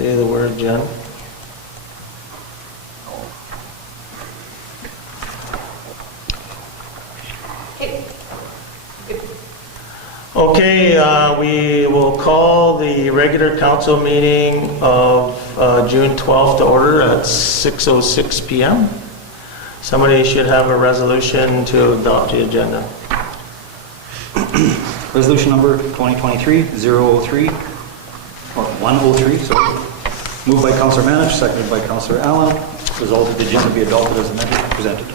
say the word, Jen. Okay, we will call the regular council meeting of June 12th to order at 6:06 p.m. Somebody should have a resolution to adopt the agenda. Resolution number 2023-003, or 103, sorry. Moved by Councillor Manich, seconded by Councillor Allen. Resolved that the agenda be adopted as amended presented.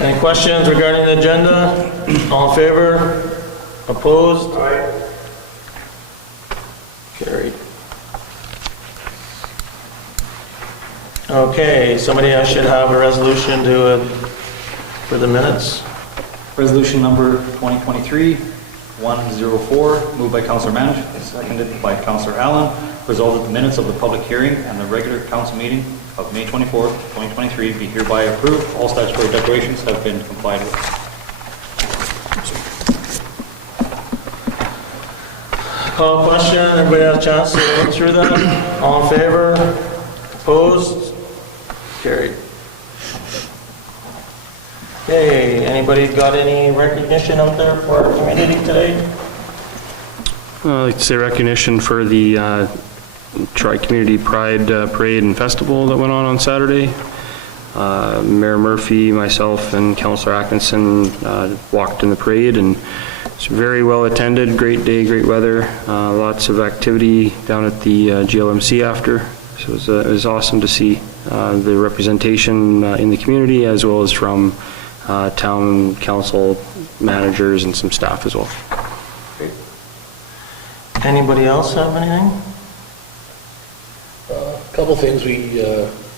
Any questions regarding the agenda? All in favor? Opposed? Aye. Carried. Okay, somebody else should have a resolution to for the minutes. Resolution number 2023-104, moved by Councillor Manich, seconded by Councillor Allen. Resolved that the minutes of the public hearing and the regular council meeting of May 24th, 2023 be hereby approved. All statutory declarations have been complied with. Call question. Everybody has a chance to look through that. All in favor? Opposed? Carried. Okay, anybody got any recognition out there for our community today? I'd like to say recognition for the Tri-Community Pride Parade and Festival that went on Saturday. Mayor Murphy, myself, and Councillor Atkinson walked in the parade, and it's very well attended. Great day, great weather. Lots of activity down at the GLMC after. So it was awesome to see the representation in the community, as well as from town council managers and some staff as well. Great. Anybody else have anything? A couple things we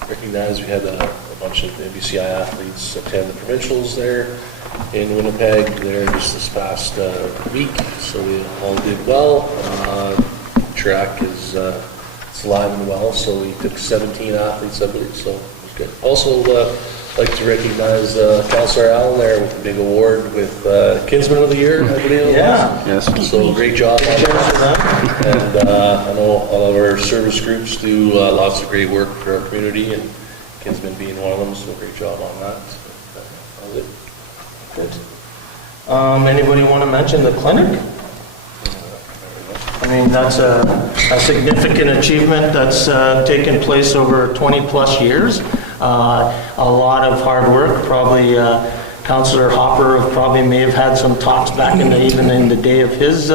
recognize. We had a bunch of MBCI athletes attend the provincials there in Winnipeg there just this past week, so we all did well. Track is it's alive and well, so we took 17 athletes, I believe, so it was good. Also, like to recognize Councillor Allen there with a big award with Kinsman of the Year, I believe it was. Yes. So great job on that. And I know all of our service groups do lots of great work for our community, and Kinsman being one of them, so great job on that. So, that was it. Good. Anybody want to mention the clinic? I mean, that's a significant achievement that's taken place over 20 plus years. A lot of hard work. Probably Councillor Hopper probably may have had some talks back in even in the day of his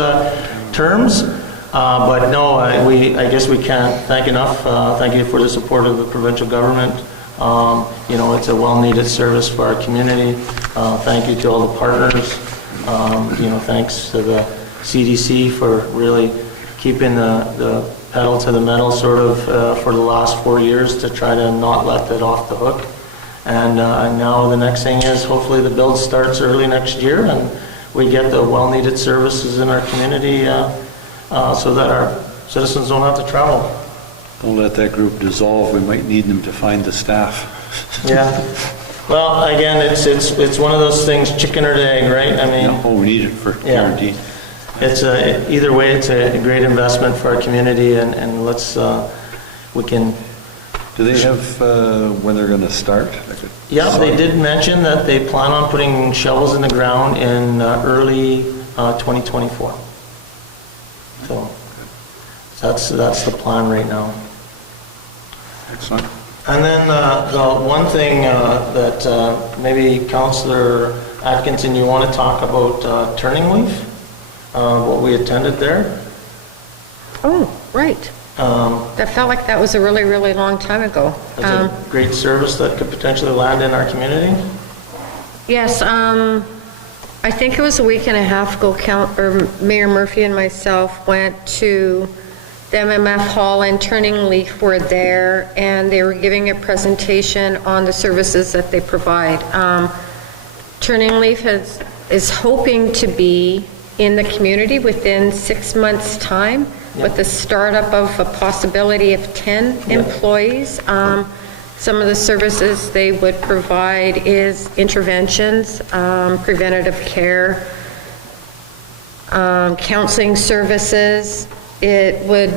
terms. But no, I guess we can't thank enough. Thank you for the support of the provincial government. You know, it's a well-needed service for our community. Thank you to all the partners. You know, thanks to the CDC for really keeping the pedal to the metal sort of for the last 4 years to try to not let that off the hook. And now the next thing is hopefully the build starts early next year and we get the well-needed services in our community so that our citizens don't have to travel. Don't let that group dissolve. We might need them to find the staff. Yeah. Well, again, it's one of those things, chicken or egg, right? I mean, Oh, we need it for guaranteed. It's either way, it's a great investment for our community, and let's we can. Do they have when they're going to start? Yeah, they did mention that they plan on putting shovels in the ground in early 2024. So that's the plan right now. Excellent. And then the one thing that maybe Councillor Atkinson, you want to talk about Turning Leaf, what we attended there. Oh, right. That felt like that was a really, really long time ago. It's a great service that could potentially land in our community. Yes, I think it was a week and a half ago, Mayor Murphy and myself went to the MMF Hall, and Turning Leaf were there, and they were giving a presentation on the services that they provide. Turning Leaf is hoping to be in the community within 6 months' time, with the startup of a possibility of 10 employees. Some of the services they would provide is interventions, preventative care, Counseling services, the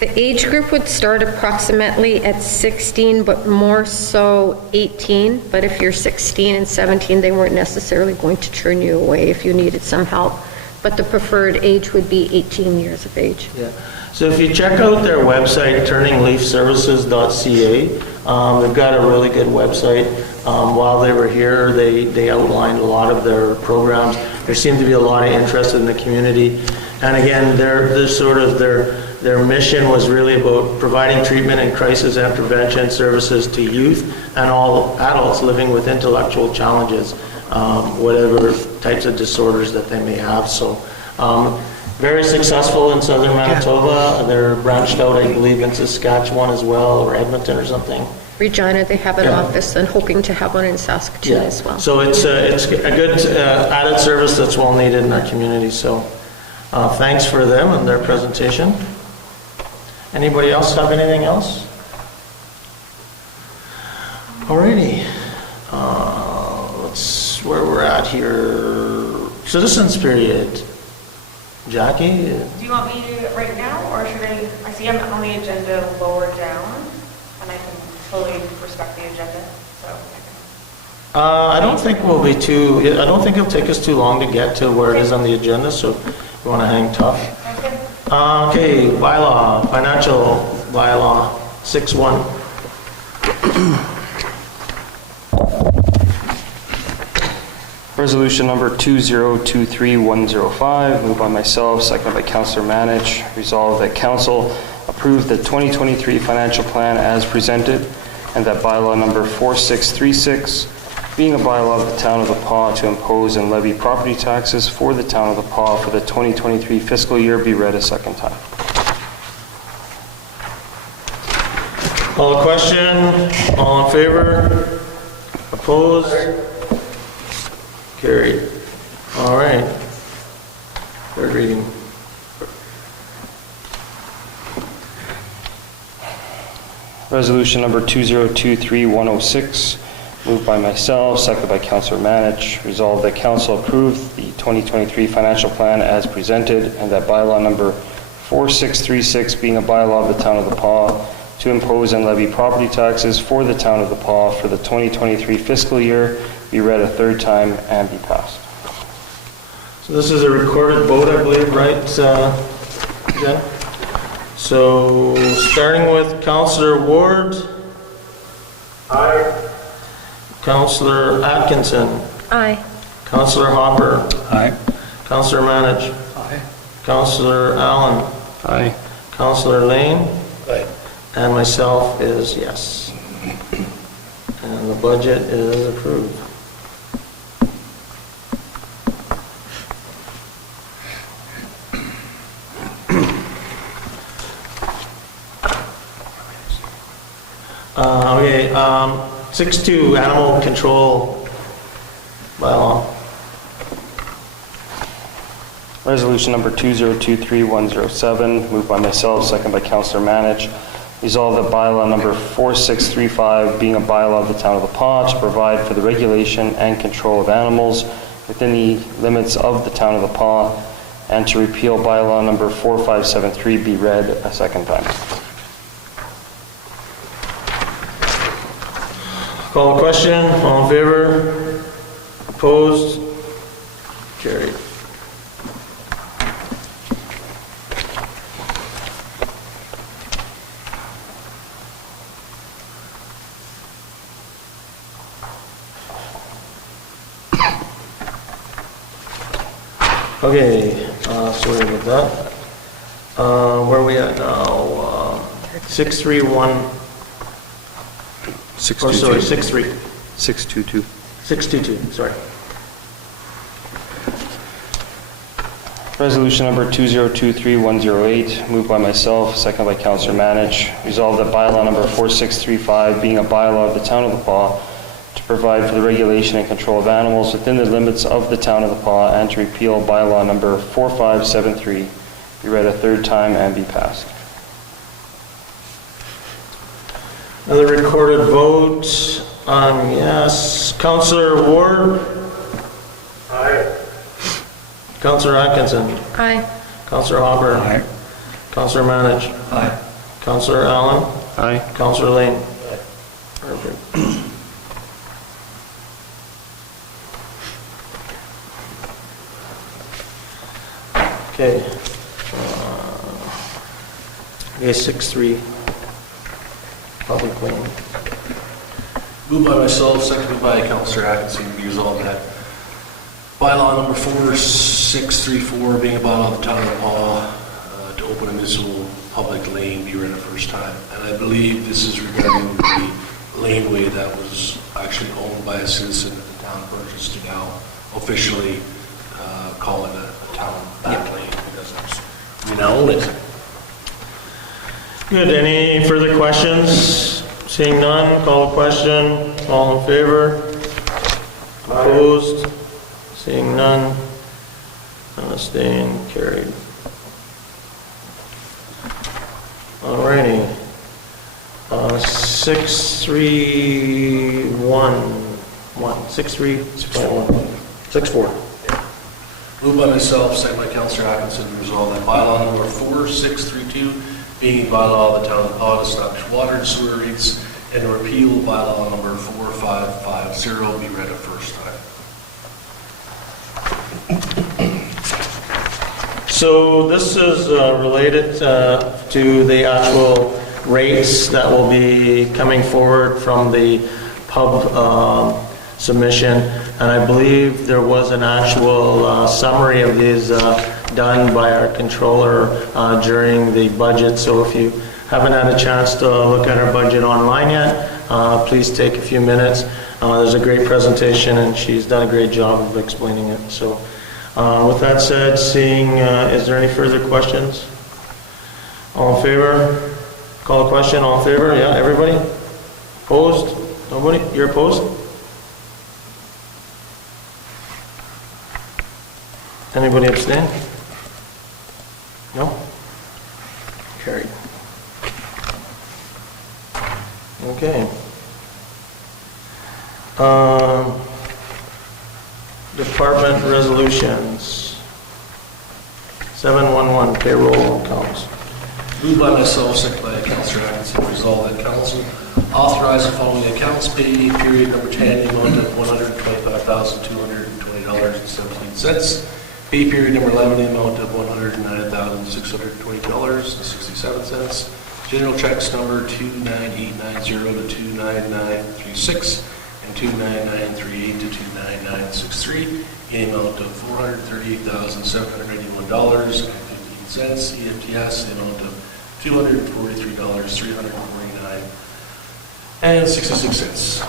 age group would start approximately at 16, but more so 18. But if you're 16 and 17, they weren't necessarily going to turn you away if you needed some help. But the preferred age would be 18 years of age. Yeah. So if you check out their website, turningleafservices.ca, they've got a really good website. While they were here, they outlined a lot of their programs. There seemed to be a lot of interest in the community. And again, their mission was really about providing treatment and crisis and prevention services to youth and all adults living with intellectual challenges, whatever types of disorders that they may have. So very successful in southern Manitoba. They're branched out, I believe, in Saskatchewan as well, or Edmonton or something. Regina, they have an Yeah. office and hoping to have one in Saskatoon as well. So it's a good added service that's well needed in our community. So thanks for them and their presentation. Anybody else have anything else? Alrighty. Let's where we're at here. Citizens period. Jackie? Do you want me to do it right now, or should I see I'm on the agenda lower down, and I can fully respect the agenda, so. I don't think it'll take us too long to get to where it is on the agenda, so if you want to hang tough. Okay. Okay, bylaw, financial bylaw, 6-1. Resolution number 2023-105, moved by myself, seconded by Councillor Manich. Resolved that council approve the 2023 financial plan as presented, and that bylaw number 4636, being a bylaw of the town of The Pas to impose and levy property taxes for the town of The Pas for the 2023 fiscal year, be read a second time. Call the question, all in favor? Opposed? Carried. All right. Third reading. Resolution number 2023-106, moved by myself, seconded by Councillor Manich. Resolved that council approve the 2023 financial plan as presented, and that bylaw number 4636, being a bylaw of the town of The Pas to impose and levy property taxes for the town of The Pas for the 2023 fiscal year, be read a third time and be passed. So this is a recorded vote, I believe, right, Jen? So starting with Councillor Ward. Aye. Councillor Atkinson. Aye. Councillor Hopper. Aye. Councillor Manich. Aye. Councillor Allen. Aye. Councillor Lane. Aye. And myself is yes. And the budget is approved. Okay, 6.2, animal control bylaw. Resolution number 2023-107, moved by myself, seconded by Councillor Manich. Resolved that bylaw number 4635, being a bylaw of the town of The Pas to provide for the regulation and control of animals within the limits of the town of The Pas, and to repeal bylaw number 4573, be read a second time. Call the question, all in favor? Opposed? Carried. Okay, sorry about that. Where are we at now? 631, or sorry, 63. 622. 622, sorry. Resolution number 2023-108, moved by myself, seconded by Councillor Manich. Resolved that bylaw number 4635, being a bylaw of the town of The Pas to provide for the regulation and control of animals within the limits of the town of The Pas, and to repeal bylaw number 4573, be read a third time and be passed. Another recorded vote, yes. Councillor Ward? Aye. Counselor Atkinson. Aye. Counselor Hopper. Aye. Counselor Manich. Aye. Counselor Allen. Aye. Counselor Lane. Perfect. Okay. Okay, 6-3. Public lane. Moved by myself, seconded by Councillor Atkinson, be resolved that bylaw number 4634, being a bylaw of the town of Paw, to open a municipal public lane, be read a first time. And I believe this is regarding the laneway that was actually owned by a citizen that the town purchased to now officially call it a town back lane because we now own it. Good, any further questions? Seeing none, call a question. All in favor? Opposed? Seeing none, abstained, carried. Alrighty. 6-3-1-1. Moved by myself, second by Councillor Atkinson, to resolve that bylaw number 4632, being a bylaw of the town of Paw to establish water and sewer rates, and to repeal bylaw number 4550, be read a first time. So this is related to the actual rates that will be coming forward from the pub submission. And I believe there was an actual summary of these done by our controller during the budget. So if you haven't had a chance to look at our budget online yet, please take a few minutes. There's a great presentation and she's done a great job of explaining it. So with that said, is there any further questions? All in favor? Call a question, all in favor? Yeah, everybody? Opposed? Nobody? You're opposed? Anybody abstain? No? Carried. Okay. Department resolutions. 711, payroll accounts. Moved by myself, second by Councillor Atkinson, resolve that council authorize the following accounts pay period number 10, the amount of $125,220.17. Pay period number 11, the amount of $109,620.67. General checks number 29890 to 29936 and 29938 to 29963 in the amount of $438,781.15. EFTS in the amount of $243,349.66.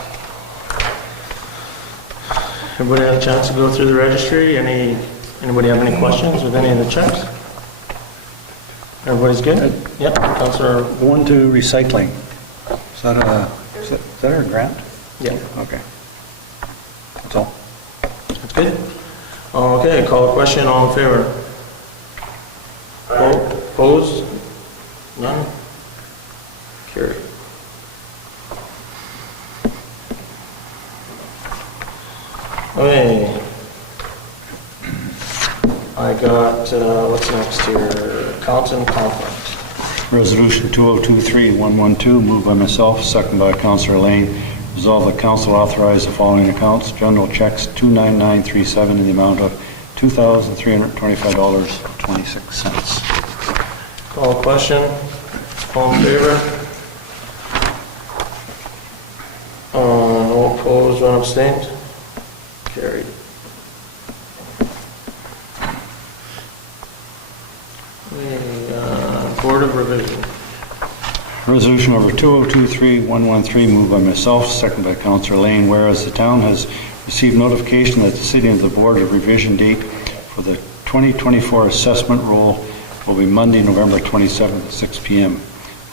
Everybody had a chance to go through the registry? Anybody have any questions with any of the checks? Everybody's good? Yep, Councillor. Going to recycling. Is that a grant? Yeah. Okay. That's all. That's good. Okay, call a question, all in favor? Opposed? None? Carried. Okay. I got, what's next here? Accounts and conflict. Resolution 2023-112, moved by myself, second by Councillor Lane. Resolve that council authorize the following accounts. General checks 29937 in the amount of $2,325.26. Call a question. All in favor? No opposed, one abstained. Carried. Board of Revision. Resolution number 2023-113, moved by myself, second by Councillor Lane. Whereas the town has received notification that the sitting of the Board of Revision date for the 2024 assessment roll will be Monday, November 27th at 6 p.m.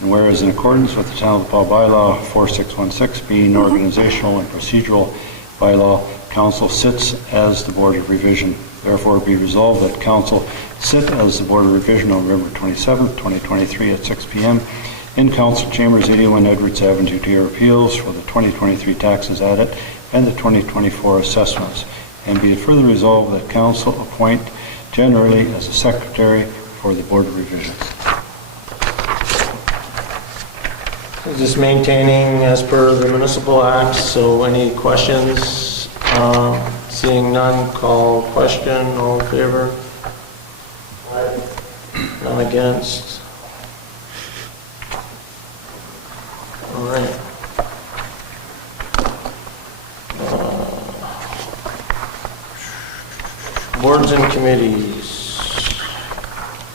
And whereas in accordance with the Town of Paw Bylaw 4616, being organizational and procedural bylaw, Council sits as the Board of Revision. Therefore, be resolved that Council sit as the Board of Revision on November 27th, 2023 at 6 p.m. in Council Chambers, 81 Edwards Avenue, to hear appeals for the 2023 taxes added and the 2024 assessments. And be it further resolved that Council appoint Jen Early as the secretary for the Board of Revisions. Just maintaining as per the municipal act, so any questions? Seeing none, call question, all in favor? None against? All right. Boards and committees.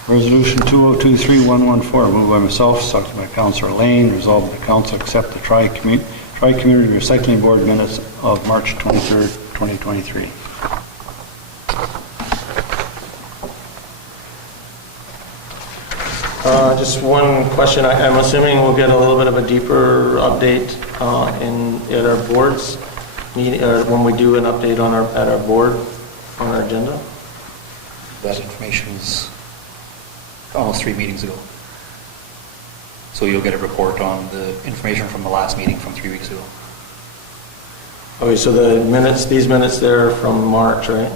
Resolution 2023-114, moved by myself, seconded by Councillor Lane, resolved that the council accept the Tri-Community Recycling Board minutes of March 23rd, 2023. Just one question. I'm assuming we'll get a little bit of a deeper update at our boards meeting, or when we do an update on at our board on our agenda. That information's almost 3 meetings ago. So you'll get a report on the information from the last meeting from 3 weeks ago. Okay, so the minutes, these minutes there are from March, right?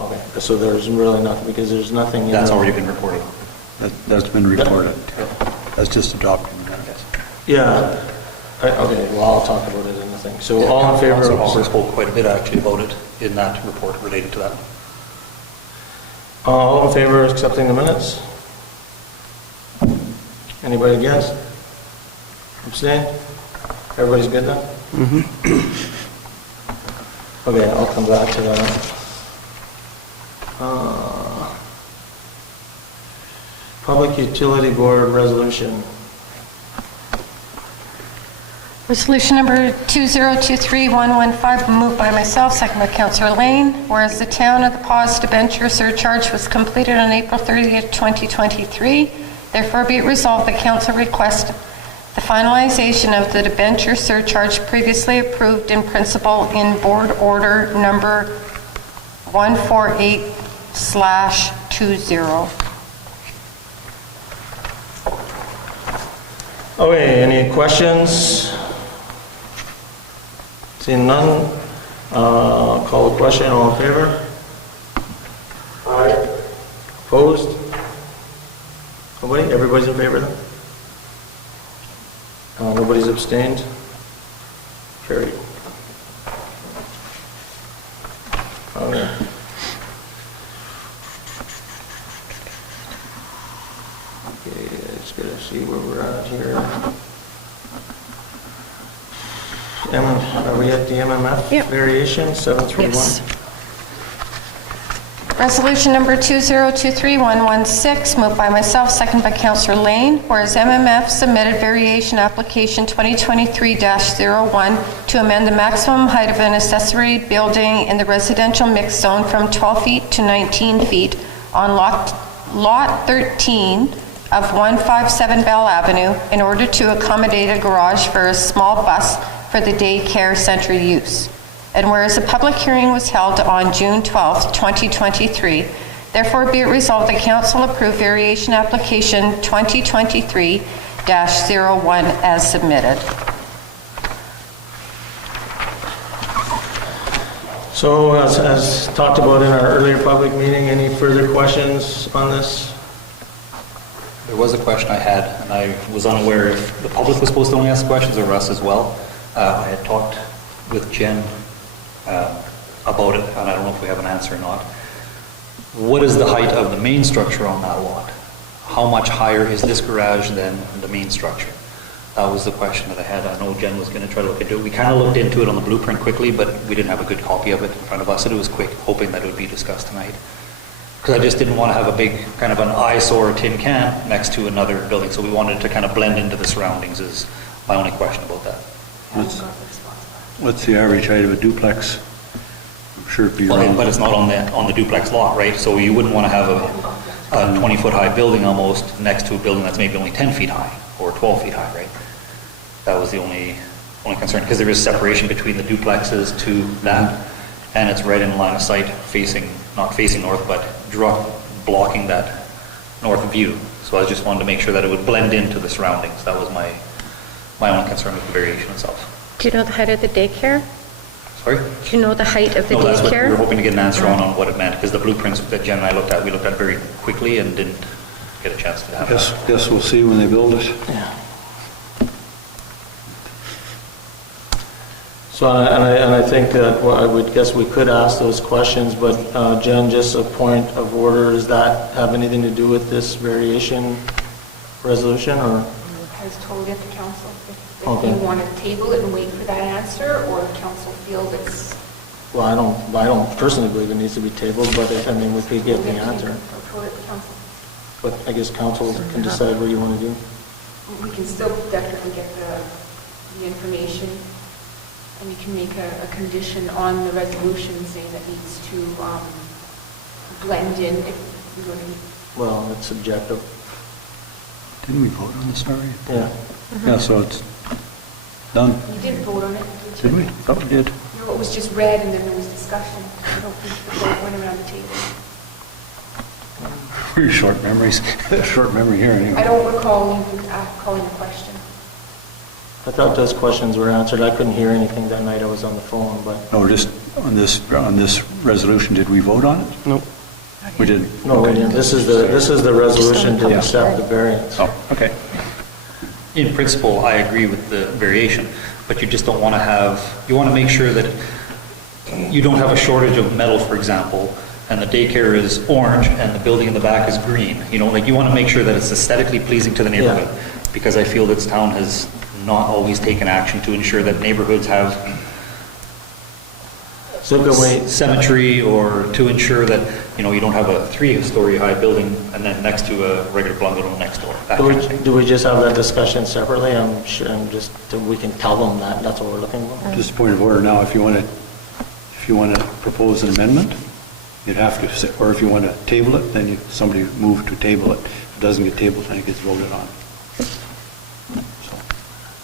Okay, so there's really nothing, because there's nothing in That's the- already been reported. That's been reported. That's just adopted. Yeah. Okay, well, I'll talk about it in the thing. So all in favor Councillor Hopper of... spoke quite a bit actually about it in that report related to that. All in favor of accepting the minutes? Anybody against? Abstain? Everybody's good then? Okay, I'll come back to that. Public Utility Board resolution. Resolution number 2023-115, moved by myself, second by Councillor Lane. Whereas the town of the Paws debenture surcharge was completed on April 30th, 2023, therefore be it resolved that council request the finalization of the debenture surcharge previously approved in principle in board order number 148/20. Okay, any questions? Seeing none, call the question, all in favor? Aye. Opposed? Nobody? Everybody's in favor then? Nobody's abstained? Carried. Okay. Okay, just gotta see where we're at here. Are we at the MMF Yep. variation, 731? Yes. Resolution number 2023-116, moved by myself, second by Councillor Lane. Whereas MMF submitted variation application 2023-01 to amend the maximum height of an accessory building in the residential mixed zone from 12 feet to 19 feet on lot 13 of 157 Bell Avenue in order to accommodate a garage for a small bus for the daycare center use. And whereas a public hearing was held on June 12, 2023, therefore be it resolved that council approve variation application 2023-01 as submitted. So as talked about in our earlier public meeting, any further questions on this? There was a question I had, and I was unaware if the public was supposed to only ask questions or us as well. I had talked with Jen about it, and I don't know if we have an answer or not. What is the height of the main structure on that lot? How much higher is this garage than the main structure? That was the question that I had. I know Jen was going to try to look into it. We kind of looked into it on the blueprint quickly, but we didn't have a good copy of it in front of us, and it was quick, hoping that it would be discussed tonight. Because I just didn't want to have a big kind of an eyesore tin can next to another building, so we wanted to kind of blend into the surroundings is my only question about that. What's the average height of a duplex? I'm sure it'd be Well, around. but it's not on the duplex lot, right? So you wouldn't want to have a 20-foot high building almost next to a building that's maybe only 10 feet high or 12 feet high, right? That was the only concern, because there is separation between the duplexes to that, and it's right in line of sight facing, not facing north, but blocking that north view. So I just wanted to make sure that it would blend into the surroundings. That was my only concern with the variation itself. Do you know the height of the daycare? As Sorry? Do you know the height of the No, that's what we were daycare? hoping to get an answer on what it meant, because the blueprints that Jen and I looked at, we looked at very quickly and didn't get a chance to have that. Guess we'll see when they build it. Yeah. So, and I think that, well, I would guess we could ask those questions, but Jen, just a point of order, does that have anything to do with this variation resolution, or? I was totally at the council. If Okay. you want to table it and wait for that answer, or council feels it's... Well, I don't personally believe it needs to be tabled, but I mean, we could get the answer. I'll throw it at the council. But I guess council can decide what you want to do. We can still definitely get the information, and you can make a condition on the resolution saying that needs to blend in if you want to... Well, it's subjective. Didn't we vote on this already? Yeah. Yeah, so it's done. You didn't vote on it, did you? Did we? Thought we did. No, it was just read and then there was discussion. I don't think the vote went around the table. Pretty short memories. Short memory here, I anyway. don't recall even calling the question. I thought those questions were answered. I couldn't hear anything that night. I was on the phone, but, No, just on this resolution, did we vote on it? Nope. We didn't. no, we didn't. This is the resolution to accept the variance. Oh, okay. In principle, I agree with the variation, but you just don't want to have, you want to make sure that you don't have a shortage of metal, for example, and the daycare is orange and the building in the back is green. You know, like you want to make sure that it's aesthetically pleasing to the neighborhood, because I feel this town has not always taken action to ensure that neighborhoods have So can we, symmetry, or to ensure that, you know, you don't have a 3-story high building and then next to a regular bungalow next door, that kind of thing. do we just have that discussion separately? I'm sure, we can tell them that, that's what we're looking for. Just a point of order now, if you want to propose an amendment, you'd have to, say, or if you want to table it, then somebody move to table it. If it doesn't get tabled, then it gets voted on.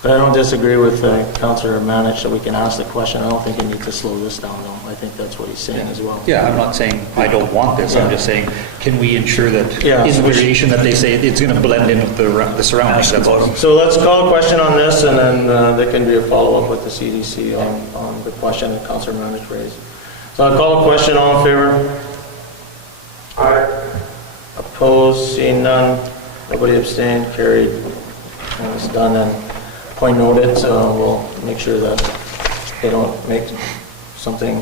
But I don't disagree with Councillor Manich that we can ask the question. I don't think you need to slow this down, though. I think that's what he's saying as well. Yeah, I'm not saying I don't want this, I'm just saying, can we ensure that Yeah. in the variation that they say it's going to blend in with the surroundings, that's all. So let's call a question on this, and then there can be a follow-up with the CDC on the question that Councillor Manich raised. So I'll call a question, all in favor? Aye. Opposed, seeing none, nobody abstained, carried, and it's done, and point noted, so we'll make sure that they don't make something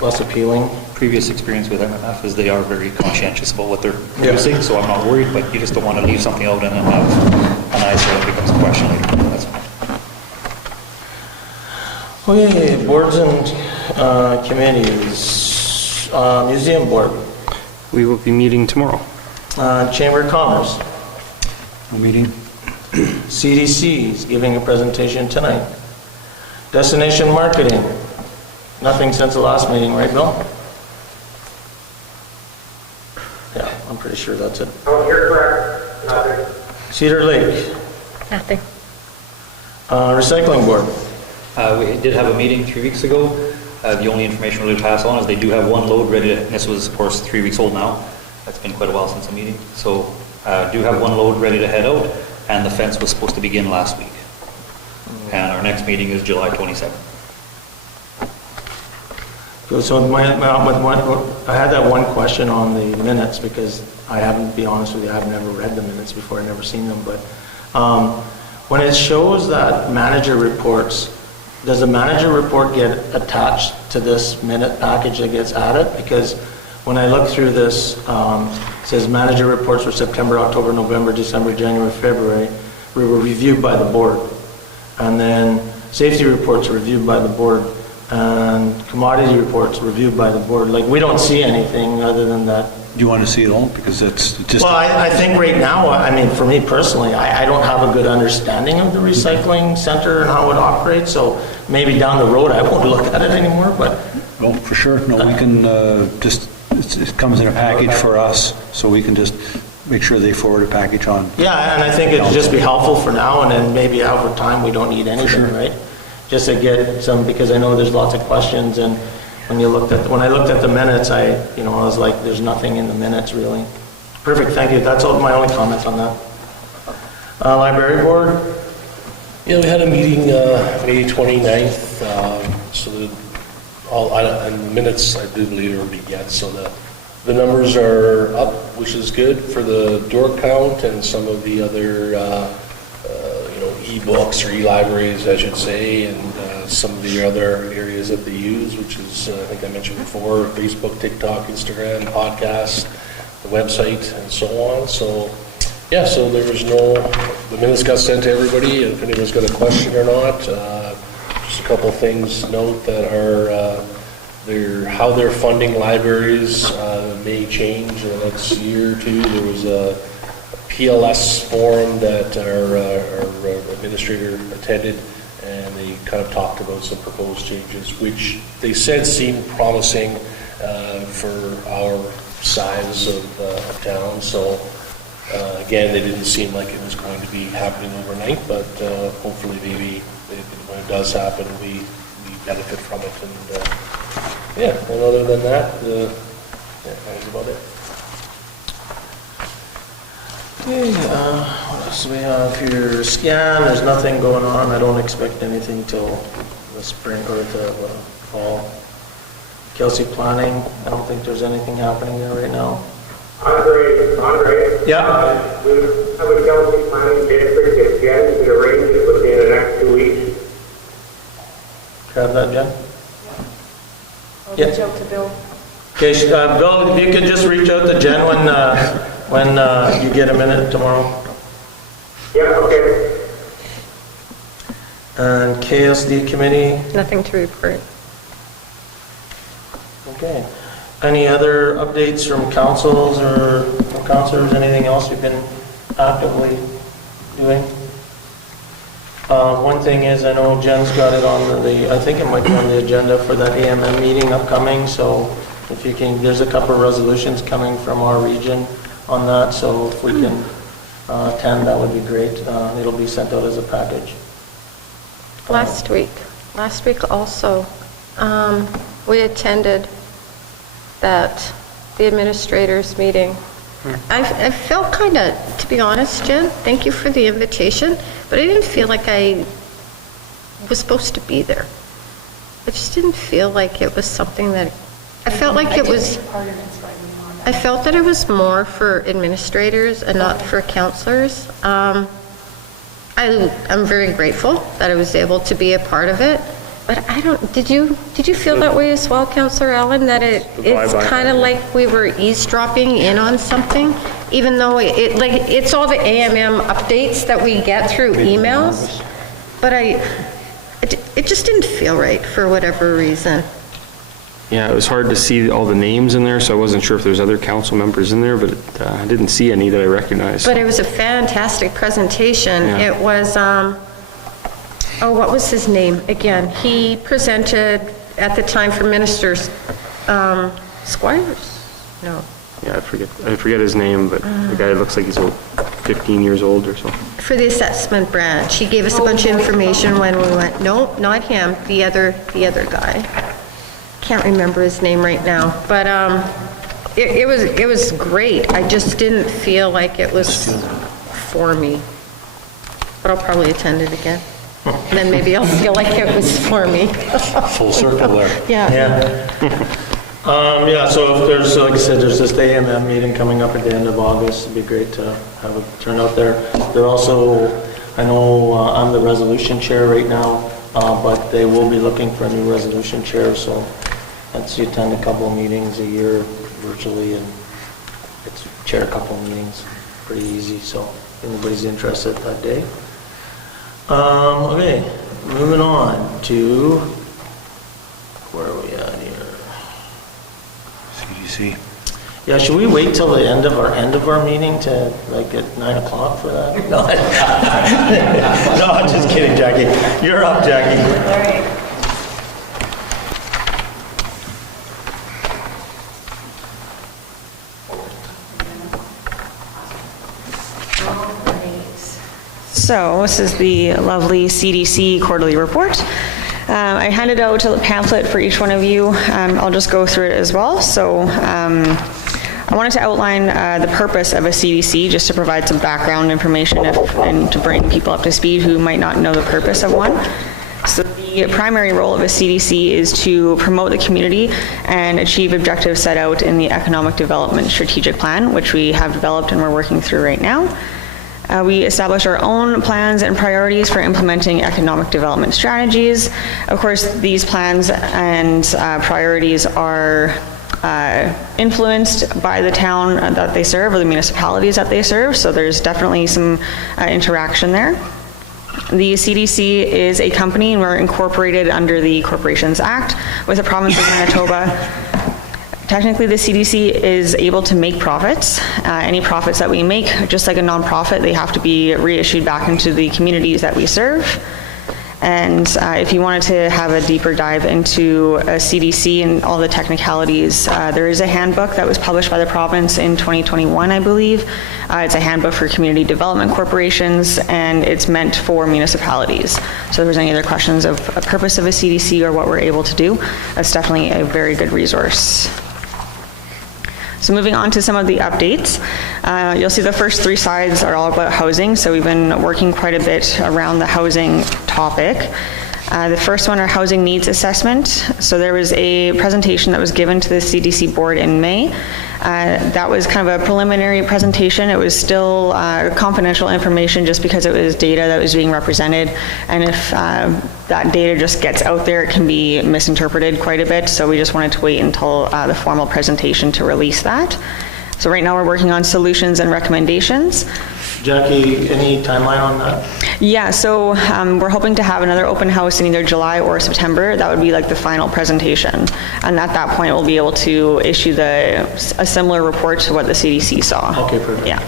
less appealing. Previous experience with MMF is they are very conscientious about what they're producing, so I'm not worried, but you just don't want to leave something out and then have an eyesore that becomes a question later. That's fine. Okay, boards and committees. Museum Board, We will be meeting tomorrow. Chamber of Commerce, No meeting? CDC is giving a presentation tonight. Destination Marketing, nothing since the last meeting, right, Bill? Yeah, I'm pretty sure that's it. Oh, you're correct. Nothing. Cedar Lake, Nothing. Recycling Board, We did have a meeting 3 weeks ago. The only information really to pass on is they do have one load ready to, this was of course 3 weeks old now. That's been quite a while since the meeting. So do have one load ready to head out, and the fence was supposed to begin last week. And our next meeting is July 27th. so I had that one question on the minutes, because I haven't, to be honest with you, I've never read the minutes before, I've never seen them, but when it shows that manager reports, does the manager report get attached to this minute package that gets added? Because when I look through this, it says manager reports for September, October, November, December, January, February were reviewed by the board. And then safety reports reviewed by the board, and commodity reports reviewed by the board. Like, we don't see anything other than that. Do you want to see it all? Because it's just... Well, I think right now, I mean, for me personally, I don't have a good understanding of the recycling center and how it operates, so maybe down the road I won't look at it anymore, but... Well, for sure, no, we can just, it comes in a package for us, so we can just make sure they forward a package on. Yeah, and I think it'd just be helpful for now, and then maybe over time, we don't need anything, right? Just to get some, because I know there's lots of questions, and when I looked at the minutes, I was like, there's nothing in the minutes, really. Perfect, thank you. That's all my only comments on that. Library Board? Yeah, we had a meeting May 29th. So and the minutes, I do believe, will be get, so the numbers are up, which is good for the door count and some of the other, e-books or e-libraries, I should say, and some of the other areas that they use, which is, I think I mentioned before, Facebook, TikTok, Instagram, podcast, the website, and so on. So, yeah, so there was the minutes got sent to everybody, and if anyone's got a question or not, just a couple things note that are how they're funding libraries may change in the next year or two. There was a PLS forum that our administrator attended, and they kind of talked about some proposed changes, which they said seemed promising for our size of town. So again, they didn't seem like it was going to be happening overnight, but hopefully maybe when it does happen, we benefit from it. And and other than that, that's about it. Okay, what else do we have here? Scan, there's nothing going on. I don't expect anything till the spring or the fall. Kelsey Planning, I don't think there's anything happening there right now. Andre? Yeah? We have a Kelsey Planning District that Jen could arrange it within the next 2 weeks. Have that, Jen? I'll Yeah. reach out to Bill. Okay, Bill, if you could just reach out to Jen when you get a minute tomorrow. Yeah, okay. And KSD committee, Nothing to report. okay. Any other updates from councils or from councilors, anything else you've been actively doing? One thing is, I know Jen's got it on I think it might be on the agenda for that AMM meeting upcoming, so if you can, there's a couple of resolutions coming from our region on that, so if we can attend, that would be great. It'll be sent out as a package. Last week also, we attended the administrators meeting. I felt kind of, to be honest, Jen, thank you for the invitation, but I didn't feel like I was supposed to be there. I just didn't feel like it was something that, I felt like it was, I felt that it was more for administrators and not for counselors. I'm very grateful that I was able to be a part of it, but I don't, did you feel that way as well, Councillor Allen, that it's kind of like we were eavesdropping in on something, even though it's all the AMM updates that we get through emails, but it just didn't feel right for whatever reason. Yeah, it was hard to see all the names in there, so I wasn't sure if there was other council members in there, but I didn't see any that I recognized. But it was a fantastic presentation. Yeah. It was, what was his name again? He presented at the time for ministers, Squires? No. Yeah, I forget his name, but the guy looks like he's 15 years old or so. For the assessment branch. He gave us a bunch of information when we went, no, not him, the other guy. Can't remember his name right now, but it was great. I just didn't feel like it was for me, but I'll probably attend it again. And then maybe I'll feel like it was for me. Full circle there. Yeah. Yeah, so if there's, like I said, there's this AMM meeting coming up at the end of August. It'd be great to have a turnout there. There also, I know I'm the resolution chair right now, but they will be looking for a new resolution chair, so you attend a couple of meetings a year virtually and it's chair a couple of meetings, pretty easy, so if anybody's interested that day. Okay, moving on to, where are we at here? CDC. Yeah, should we wait till the end of our meeting to like at 9 o'clock for that? No, no, I'm just kidding, Jackie. You're up, Jackie. All right. So this is the lovely CDC quarterly report. I handed out a pamphlet for each one of you. I'll just go through it as well. So I wanted to outline the purpose of a CDC, just to provide some background information and to bring people up to speed who might not know the purpose of one. So the The primary role of a CDC is to promote the community and achieve objectives set out in the Economic Development Strategic Plan, which we have developed and we're working through right now. We establish our own plans and priorities for implementing economic development strategies. Of course, these plans and priorities are influenced by the town that they serve or the municipalities that they serve, so there's definitely some interaction there. The CDC is a company and we're incorporated under the Corporations Act with the province of Manitoba. Technically, the CDC is able to make profits. Any profits that we make, just like a nonprofit, they have to be reissued back into the communities that we serve. And if you wanted to have a deeper dive into a CDC and all the technicalities, there is a handbook that was published by the province in 2021, I believe. It's a handbook for community development corporations, and it's meant for municipalities. So if there's any other questions of a purpose of a CDC or what we're able to do, that's definitely a very good resource. So moving on to some of the updates, you'll see the first 3 slides are all about housing. So we've been working quite a bit around the housing topic. The first one, our housing needs assessment. So there was a presentation that was given to the CDC board in May. That was kind of a preliminary presentation. It was still confidential information just because it was data that was being represented. And if that data just gets out there, it can be misinterpreted quite a bit. So we just wanted to wait until the formal presentation to release that. So right now we're working on solutions and recommendations. Jackie, any timeline on that? Yeah, so we're hoping to have another open house in either July or September. That would be like the final presentation. And at that point, we'll be able to issue a similar report to what the CDC saw. Okay, perfect. Yeah.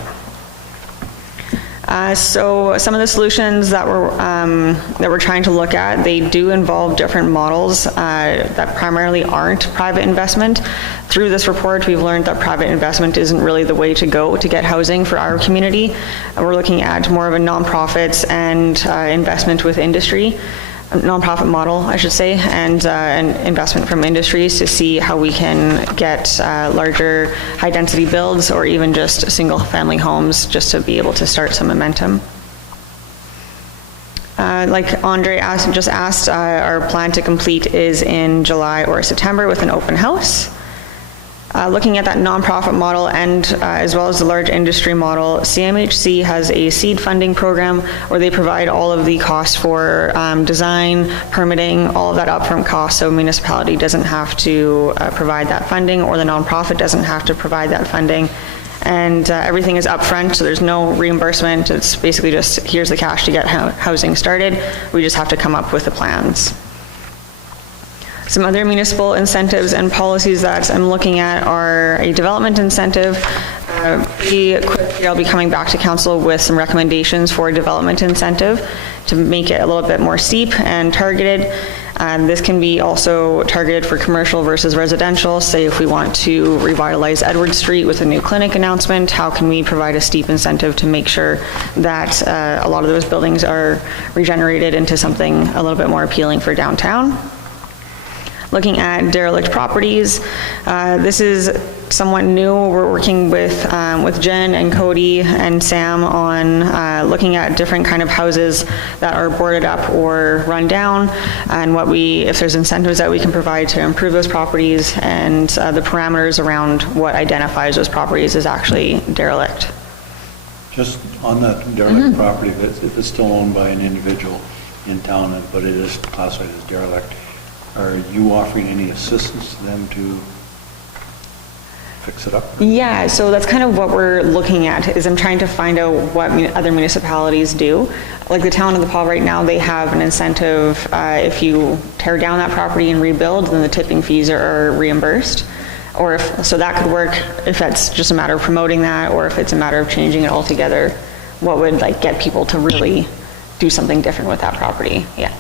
So some of the solutions that we're trying to look at, they do involve different models that primarily aren't private investment. Through this report, we've learned that private investment isn't really the way to go to get housing for our community. We're looking at more of a nonprofits and investment with industry, nonprofit model, I should say, and an investment from industries to see how we can get larger high-density builds or even just single-family homes just to be able to start some momentum. Like Andre just asked, our plan to complete is in July or September with an open house. Looking at that nonprofit model and as well as the large industry model, CMHC has a seed funding program where they provide all of the costs for design, permitting, all of that upfront cost, so municipality doesn't have to provide that funding, or the nonprofit doesn't have to provide that funding. And everything is upfront, so there's no reimbursement. It's basically just, here's the cash to get housing started. We just have to come up with the plans. Some other municipal incentives and policies that I'm looking at are a development incentive. Pretty quickly, I'll be coming back to council with some recommendations for a development incentive to make it a little bit more steep and targeted. This can be also targeted for commercial versus residential. Say if we want to revitalize Edward Street with a new clinic announcement, how can we provide a steep incentive to make sure that a lot of those buildings are regenerated into something a little bit more appealing for downtown. Looking at derelict properties, this is somewhat new. We're working with Jen and Cody and Sam on looking at different kind of houses that are boarded up or run down, and if there's incentives that we can provide to improve those properties, and the parameters around what identifies those properties as actually derelict. Just on that derelict property, if it's still owned by an individual in town, but it is classified as derelict, are you offering any assistance to them to fix it up? Yeah, so that's kind of what we're looking at, is I'm trying to find out what other municipalities do. Like the town of the Paw right now, they have an incentive, if you tear down that property and rebuild, then the tipping fees are reimbursed. Or so that could work if that's just a matter of promoting that, or if it's a matter of changing it altogether, what would get people to really do something different with that property, yeah.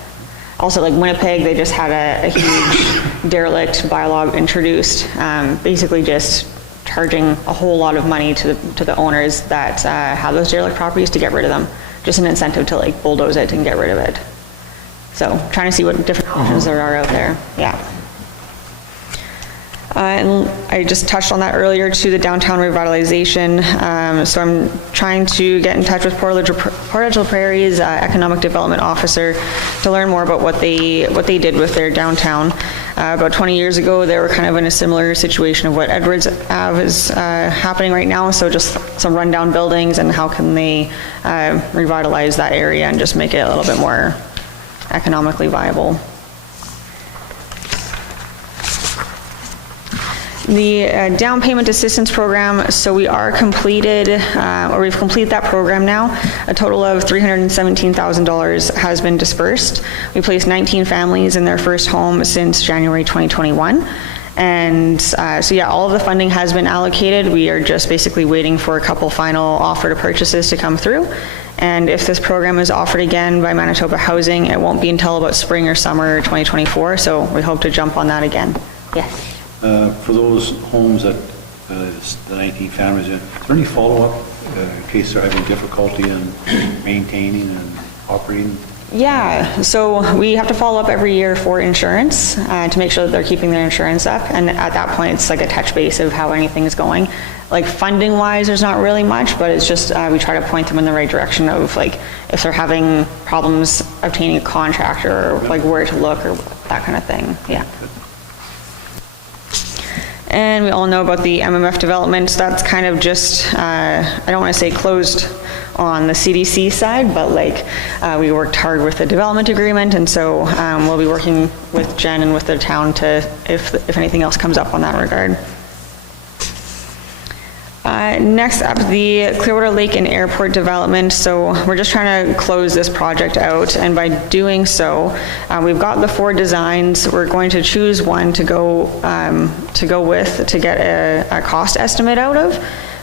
Also, like Winnipeg, they just had a huge derelict bylaw introduced, basically just charging a whole lot of money to the owners that have those derelict properties to get rid of them. Just an incentive to bulldoze it and get rid of it. So trying to see what different options there are out there, yeah. And I just touched on that earlier to the downtown revitalization. So I'm trying to get in touch with Portage Portage Prairie's Economic Development Officer to learn more about what they did with their downtown. About 20 years ago, they were kind of in a similar situation of what Edwards Ave is happening right now, so just some rundown buildings and how can they revitalize that area and just make it a little bit more economically viable. The down payment assistance program, so we are completed, or we've completed that program now. A total of $317,000 has been dispersed. We placed 19 families in their first home since January 2021. And so yeah, all of the funding has been allocated. We are just basically waiting for a couple final offer to purchases to come through. And if this program is offered again by Manitoba Housing, it won't be until about spring or summer 2024. So we hope to jump on that again. Yes. For those homes that the 19 families in, is there any follow-up in case they're having difficulty in maintaining and operating? Yeah, so we have to follow up every year for insurance to make sure that they're keeping their insurance up. And at that point, it's like a touch base of how anything is going. Like funding wise, there's not really much, but it's just we try to point them in the right direction of like if they're having problems obtaining a contractor or like where to look or that kind of thing. Yeah. And we all know about the MMF development. That's kind of just, I don't want to say closed on the CDC side, but like we worked hard with the development agreement, and so we'll be working with Jen and with the town to, if anything else comes up on that regard. Next up, the Clearwater Lake and Airport development. So we're just trying to close this project out, and by doing so, we've got the 4 designs. We're going to choose one to go with to get a cost estimate out of.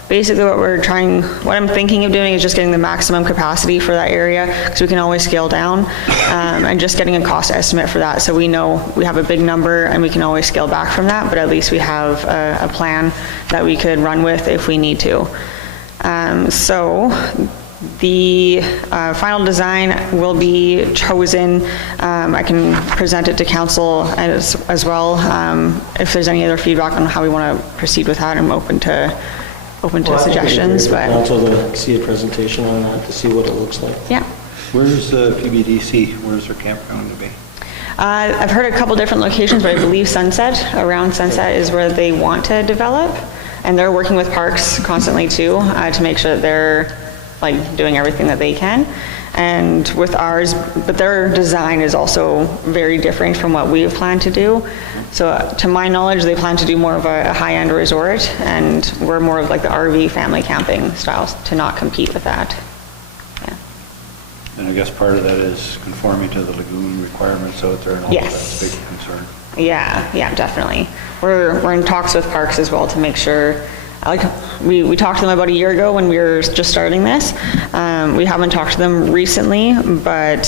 Basically what I'm thinking of doing is just getting the maximum capacity for that area, because we can always scale down, and just getting a cost estimate for that so we know we have a big number and we can always scale back from that, but at least we have a plan that we could run with if we need to. So the final design will be chosen. I can present it to council as well. If there's any other feedback on how we want to proceed with that, I'm open to suggestions, but Also to see a presentation on that to see what it looks like. yeah. Where's PBDC? Where's their campground to be? I've heard a couple different locations, but I believe around Sunset is where they want to develop, and they're working with parks constantly too to make sure that they're like doing everything that they can. And with ours, but their design is also very different from what we have planned to do. So to my knowledge, they plan to do more of a high-end resort, and we're more of like the RV family camping styles to not compete with that. Yeah. And I guess part of that is conforming to the lagoon requirements out there and all Yes. that's a big concern. Yeah, definitely. We're in talks with parks as well to make sure. Like we talked to them about a year ago when we were just starting this. We haven't talked to them recently, but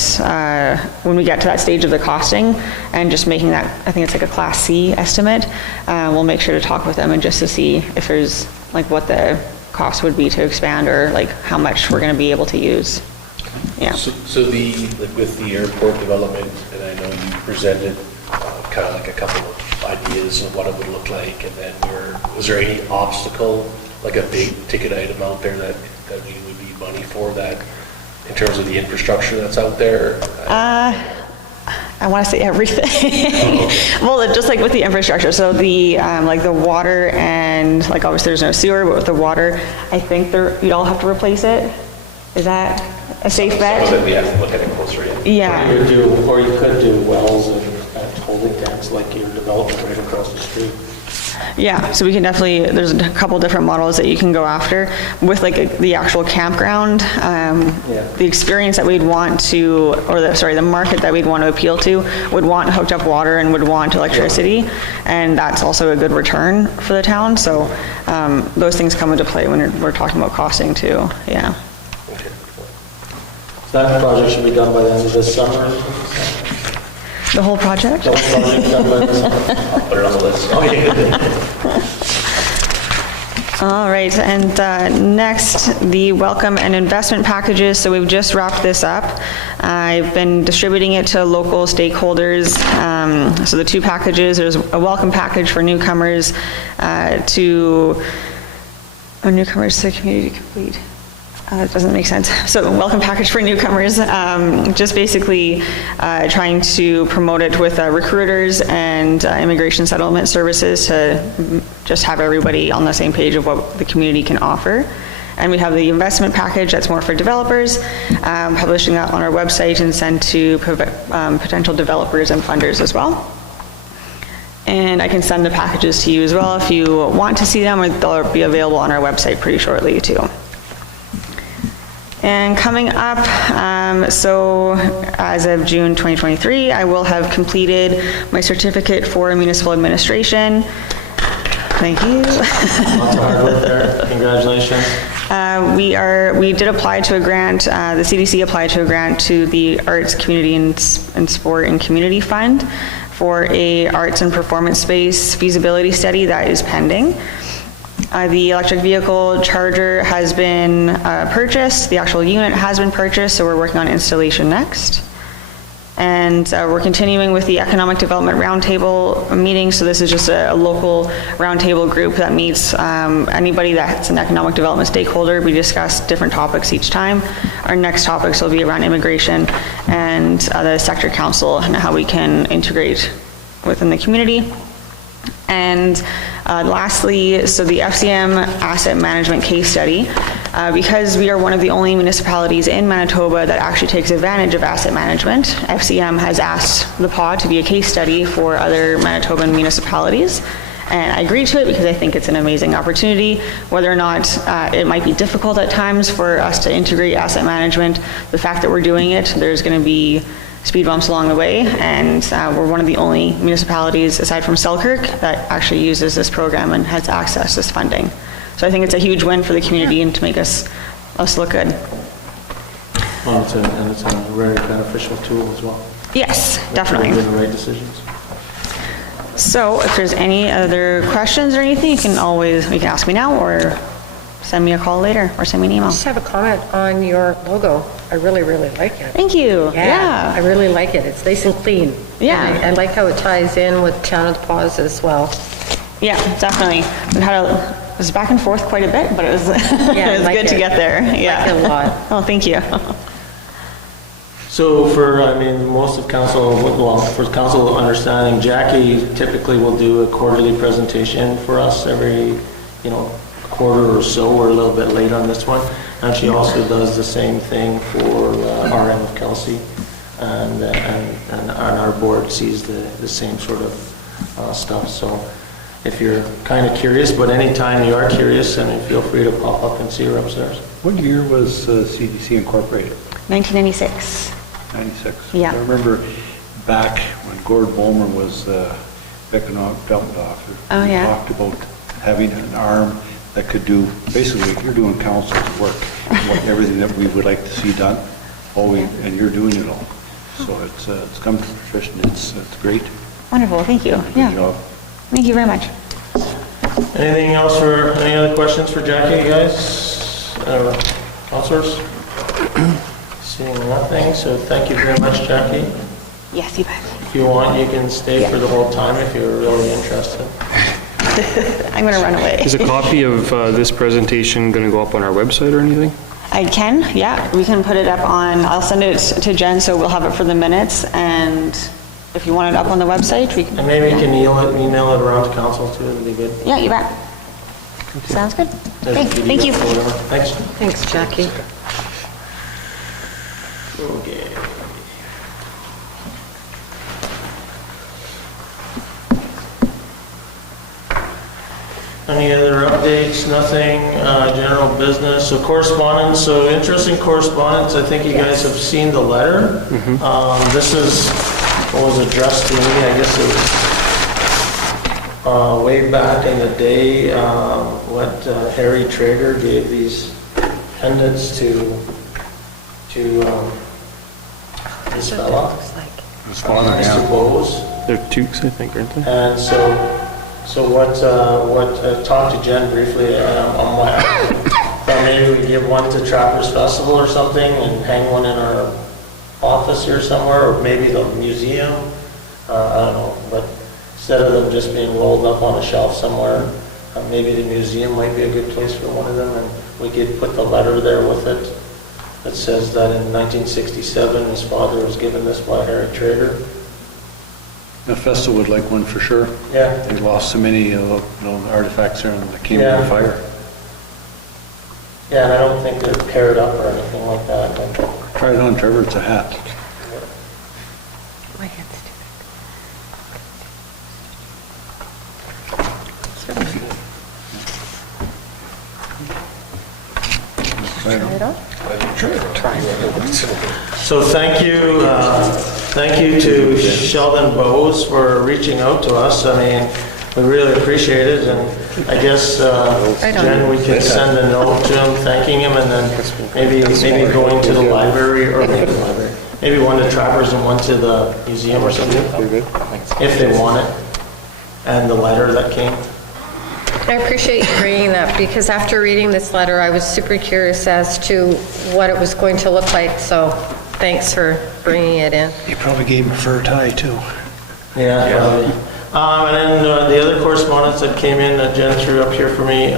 when we get to that stage of the costing and just making that, I think it's like a Class C estimate, we'll make sure to talk with them and just to see if there's like what the cost would be to expand or like how much we're going to be able to use. Yeah. So with the airport development, and I know you presented kind of like a couple of ideas of what it would look like, and then was there any obstacle, like a big ticket item out there that we would need money for, that in terms of the infrastructure that's out there? I want to say everything. Well, just like with the infrastructure, so the like the water and like obviously there's no sewer, but with the water, I think you'd all have to replace it. Is that a safe bet? So we have to look at it closer, yeah. Yeah. Or you could do wells and holding tanks like your development right across the street. Yeah, so we can definitely, there's a couple different models that you can go after with like the actual campground. The experience that we'd want to, or the market that we'd want to appeal to would want hooked up water and would want electricity, and that's also a good return for the town. So those things come into play when we're talking about costing too, yeah. So that project should be done by the end of this summer. The whole project? The whole project done by this summer. I'll put it on the list. All right, and next, the welcome and investment packages. So we've just wrapped this up. I've been distributing it to local stakeholders. So the 2 packages, there's a welcome package for newcomers to Community Complete. That doesn't make sense. So welcome package for newcomers, just basically trying to promote it with recruiters and immigration settlement services to just have everybody on the same page of what the community can offer. And we have the investment package that's more for developers, publishing that on our website and sent to potential developers and funders as well. And I can send the packages to you as well if you want to see them, or they'll be available on our website pretty shortly too. And coming up, so as of June 2023, I will have completed my certificate for municipal administration. Thank you. Lots of hard work there. Congratulations. We did apply to a grant, the CDC applied to a grant to the Arts, Community and Sport and Community Fund for a arts and performance space feasibility study that is pending. The electric vehicle charger has been purchased, the actual unit has been purchased, so we're working on installation next. And we're continuing with the Economic Development Roundtable meeting, so this is just a local roundtable group that meets anybody that's an economic development stakeholder. We discuss different topics each time. Our next topics will be around immigration and the sector council and how we can integrate within the community. And lastly, so the FCM asset management case study, because we are one of the only municipalities in Manitoba that actually takes advantage of asset management, FCM has asked the pod to be a case study for other Manitoban municipalities. And I agreed to it because I think it's an amazing opportunity. Whether or not it might be difficult at times for us to integrate asset management, the fact that we're doing it, there's going to be speed bumps along the way, and we're one of the only municipalities aside from Selkirk that actually uses this program and has access to this funding. So I think it's a huge win for the community and to make us look good. Well, it's a very beneficial tool as well. Yes, definitely. Making the right decisions. So if there's any other questions or anything, you can ask me now or send me a call later or send me an email. I just have a comment on your logo. I really, really like it. Thank you. Yeah. I really like it. It's nice and clean. Yeah. And I like how it ties in with Town of the Paws as well. Yeah, definitely. It was back and forth quite a bit, but it was, Yeah, it was good to get there. Yeah. I like it a lot. Oh, thank you. So most of council, for council understanding, Jackie typically will do a quarterly presentation for us every, quarter or so. We're a little bit late on this one. And she also does the same thing for RM of Kelsey. And our board sees the same sort of stuff. So if you're kind of curious, but anytime you are curious, feel free to pop up and see her upstairs. What year was CDC incorporated? 1996. 96. Yeah. I remember back when Gord Bulmer was economic development officer. Oh, yeah. We talked about having an arm that could do, basically, you're doing council's work, everything that we would like to see done, and you're doing it all. So it's come to fruition. It's great. Wonderful. Thank you. Good job. Thank you very much. Anything else any other questions for Jackie, guys? Councilors? Seeing nothing, so thank you very much, Jackie. Yes, you bet. If you want, you can stay for the whole time if you're really interested. I'm going to run away. Is a copy of this presentation going to go up on our website or anything? I can, yeah. We can put it up I'll send it to Jen, so we'll have it for the minutes, and if you want it up on the website, we can. And maybe you can email it around to council too, it'd be good. Yeah, you bet. Sounds good. Okay, thank you. Whatever. Thanks. Thanks, Jackie. Okay. Any other updates? Nothing. General business. So correspondence. So interesting correspondence. I think you guys have seen the letter. This is what was addressed to me. I guess it was way back in the day. What Harry Traeger gave these pendants to this fella. His father, Mr. yeah. Bose. They're toques, I think, aren't they? And so what talked to Jen briefly, thought maybe we give one to Trappers Festival or something and hang one in our office here somewhere, or maybe the museum, I don't know, but instead of them just being rolled up on a shelf somewhere, maybe the museum might be a good place for one of them, and we could put the letter there with it that says that in 1967, his father was given this by Harry Traeger. The festival would like one for sure. Yeah. They lost so many artifacts there that came in the fire. Yeah, and I don't think they're paired up or anything like that. Try it on, Trevor, it's a hat. My head's too Try it on. So thank you to Sheldon Bowes for reaching out to us. I mean, we really appreciate it, and I guess, Jen, we could send a note to him thanking him, and then maybe going to the library, or maybe one to Travers and one to the museum or something, if they want it, and the letter that came. I appreciate you bringing that, because after reading this letter, I was super curious as to what it was going to look like, so thanks for bringing it in. He probably gave him a fur tie, too. Yeah, probably. And then the other correspondence that came in that Jen threw up here for me,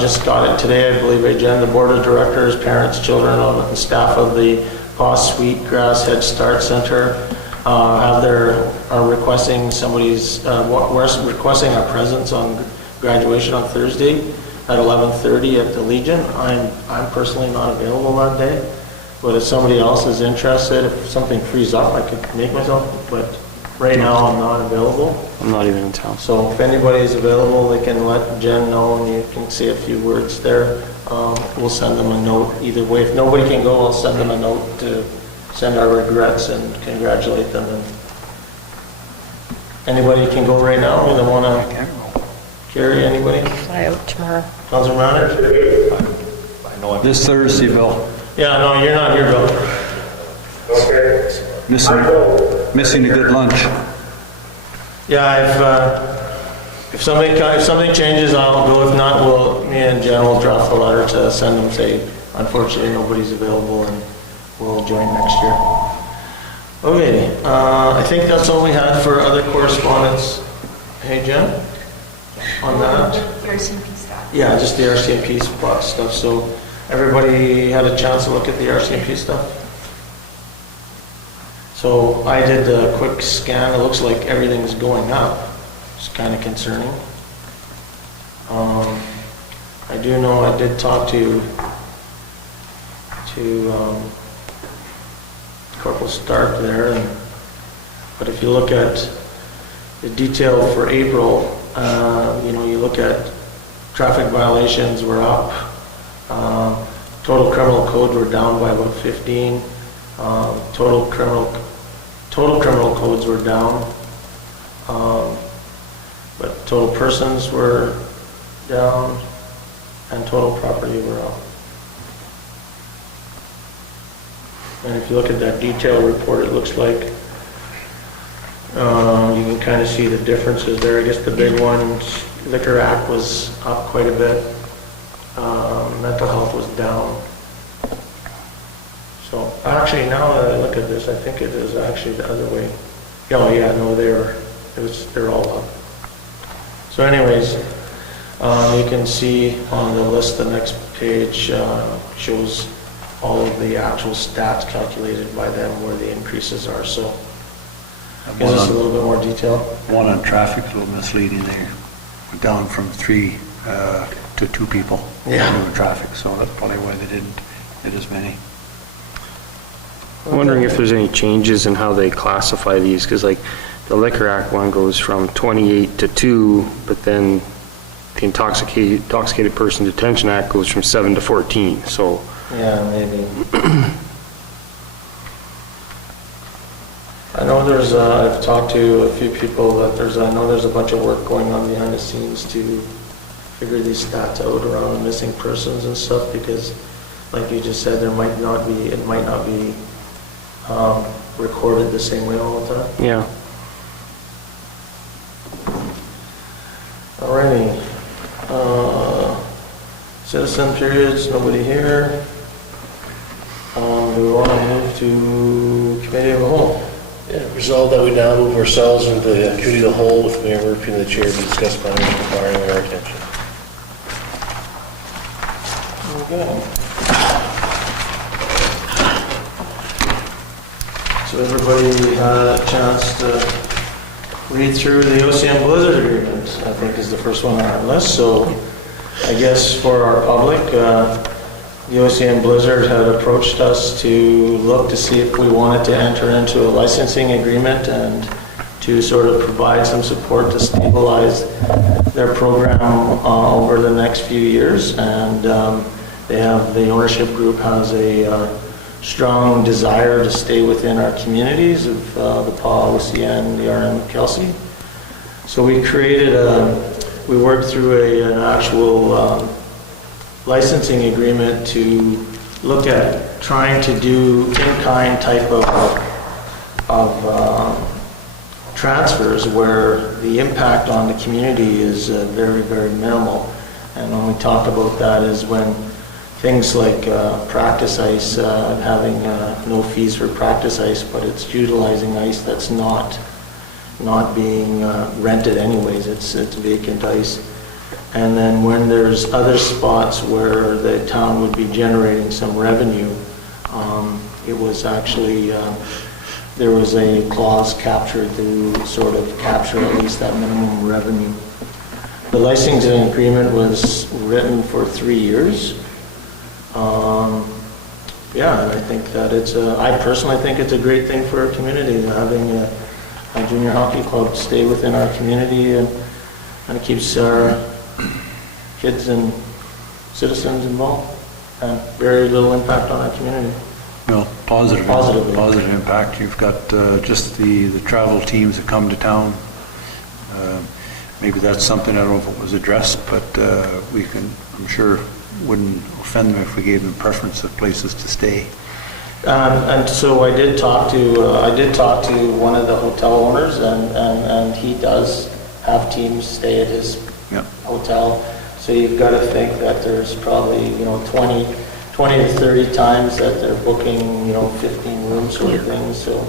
just got it today, I believe, Jen. The board of directors, parents, children, and staff of the Boss Sweetgrass Head Start Center are requesting requesting our presence on graduation on Thursday at 11:30 at the Legion. I'm personally not available that day, but if somebody else is interested, if something frees up, I could make myself, but right now I'm not available. I'm not even in town. So if anybody is available, they can let Jen know, and you can say a few words there. We'll send them a note either way. If nobody can go, I'll send them a note to send our regrets and congratulate them. And anybody can go right now, or they want to carry anybody? Fly out tomorrow. Councilor Manager? I know I'm This Thursday, Bill. Yeah, no, you're not here, Bill. Okay. Missing a good lunch. Yeah, if something changes, I'll go. If not, me and Jen will draft a letter to send them, say, unfortunately, nobody's available, and we'll join next year. Okay, I think that's all we had for other correspondence. Hey, Jen, on that? The RCMP stuff. Yeah, just the RCMP spot stuff. So everybody had a chance to look at the RCMP stuff? So I did a quick scan. It looks like everything's going up. It's kind of concerning. I do know I did talk to Corporal Stark there, but if you look at the detail for April, you look at traffic violations were up, total criminal code were down by about 15, total criminal codes were down, but total persons were down and total property were up. And if you look at that detailed report, it looks like you can kind of see the differences there. I guess the big ones, Liquor Act was up quite a bit. Mental health was down. So actually, now that I look at this, I think it is actually the other way. Oh yeah, no, they're all up. So anyways, you can see on the list, the next page shows all of the actual stats calculated by them where the increases are. So gives us a little bit more detail. One on traffic, a little misleading there. We're down from 3 to 2 people in traffic, so that's probably why they didn't get as many. I'm wondering if there's any changes in how they classify these, because like the Liquor Act one goes from 28 to 2, but then the Intoxicated Person Detention Act goes from 7 to 14, so. Yeah, maybe. I know I've talked to a few people that I know there's a bunch of work going on behind the scenes to figure these stats out around missing persons and stuff, because like you just said, it might not be recorded the same way all the time. Yeah. Alrighty. Citizen periods, nobody here. Do we want to move to committee of the whole? Yeah, resolved that we now move ourselves into the committee of the whole with Mayor Murphy and the chair to discuss matters requiring our attention. Okay. So everybody had a chance to read through the OCM Blizzard agreement, I think is the first one on our list. So I guess for our public, the OCM Blizzard had approached us to look to see if we wanted to enter into a licensing agreement and to sort of provide some support to stabilize their program over the next few years. And the ownership group has a strong desire to stay within our communities of the PAW, OCN, the RM, Kelsey. So we worked through an actual licensing agreement to look at trying to do in-kind type of transfers where the impact on the community is very, very minimal. And when we talk about that is when things like practice ice, having no fees for practice ice, but it's utilizing ice that's not being rented anyways, it's vacant ice. And then when there's other spots where the town would be generating some revenue, it was actually, there was a clause captured to sort of capture at least that minimum revenue. The licensing agreement was written for 3 years. Yeah, and I think that I personally think it's a great thing for our community, having a junior hockey club stay within our community, and it keeps our kids and citizens involved, and very little impact on our community. Well, positive impact. You've got just the travel teams that come to town. Maybe that's something, I don't know if it was addressed, but we can, I'm sure, wouldn't offend them if we gave them preference of places to stay. And so I did talk to one of the hotel owners, and he does have teams stay at his hotel. So you've got to think that there's probably 20 to 30 times that they're booking 15 rooms sort of things. So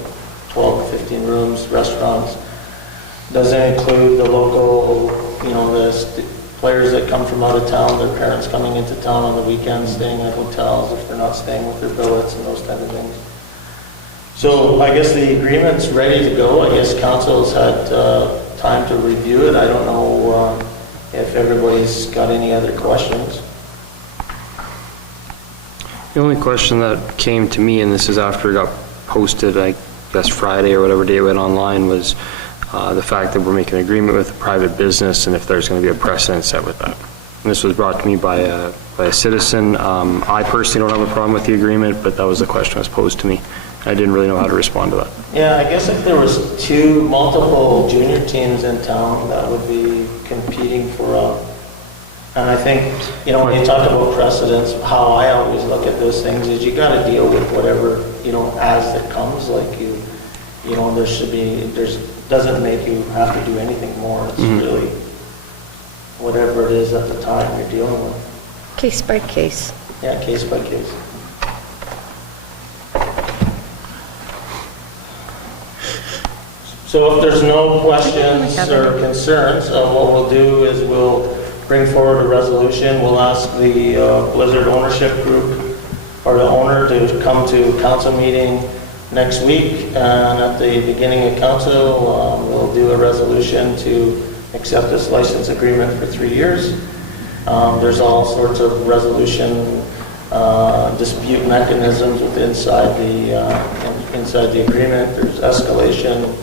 12 to 15 rooms, restaurants. Doesn't include the local, the players that come from out of town, their parents coming into town on the weekends, staying at hotels if they're not staying with their billets and those type of things. So I guess the agreement's ready to go. I guess council's had time to review it. I don't know if everybody's got any other questions. The only question that came to me, and this is after it got posted, I guess Friday or whatever day it went online, was the fact that we're making an agreement with a private business and if there's going to be a precedent set with that. And this was brought to me by a citizen. I personally don't have a problem with the agreement, but that was the question that was posed to me. I didn't really know how to respond to that. Yeah, I guess if there was multiple junior teams in town that would be competing for and I think, when you talk about precedents, how I always look at those things is you got to deal with whatever, as it comes. Like doesn't make you have to do anything more. It's really whatever it is at the time you're dealing with. Case by case. Yeah, case by case. So if there's no questions or concerns, what we'll do is we'll bring forward a resolution. We'll ask the Blizzard ownership group or the owner to come to council meeting next week, and at the beginning of council, we'll do a resolution to accept this license agreement for 3 years. There's all sorts of resolution dispute mechanisms inside the agreement. There's escalation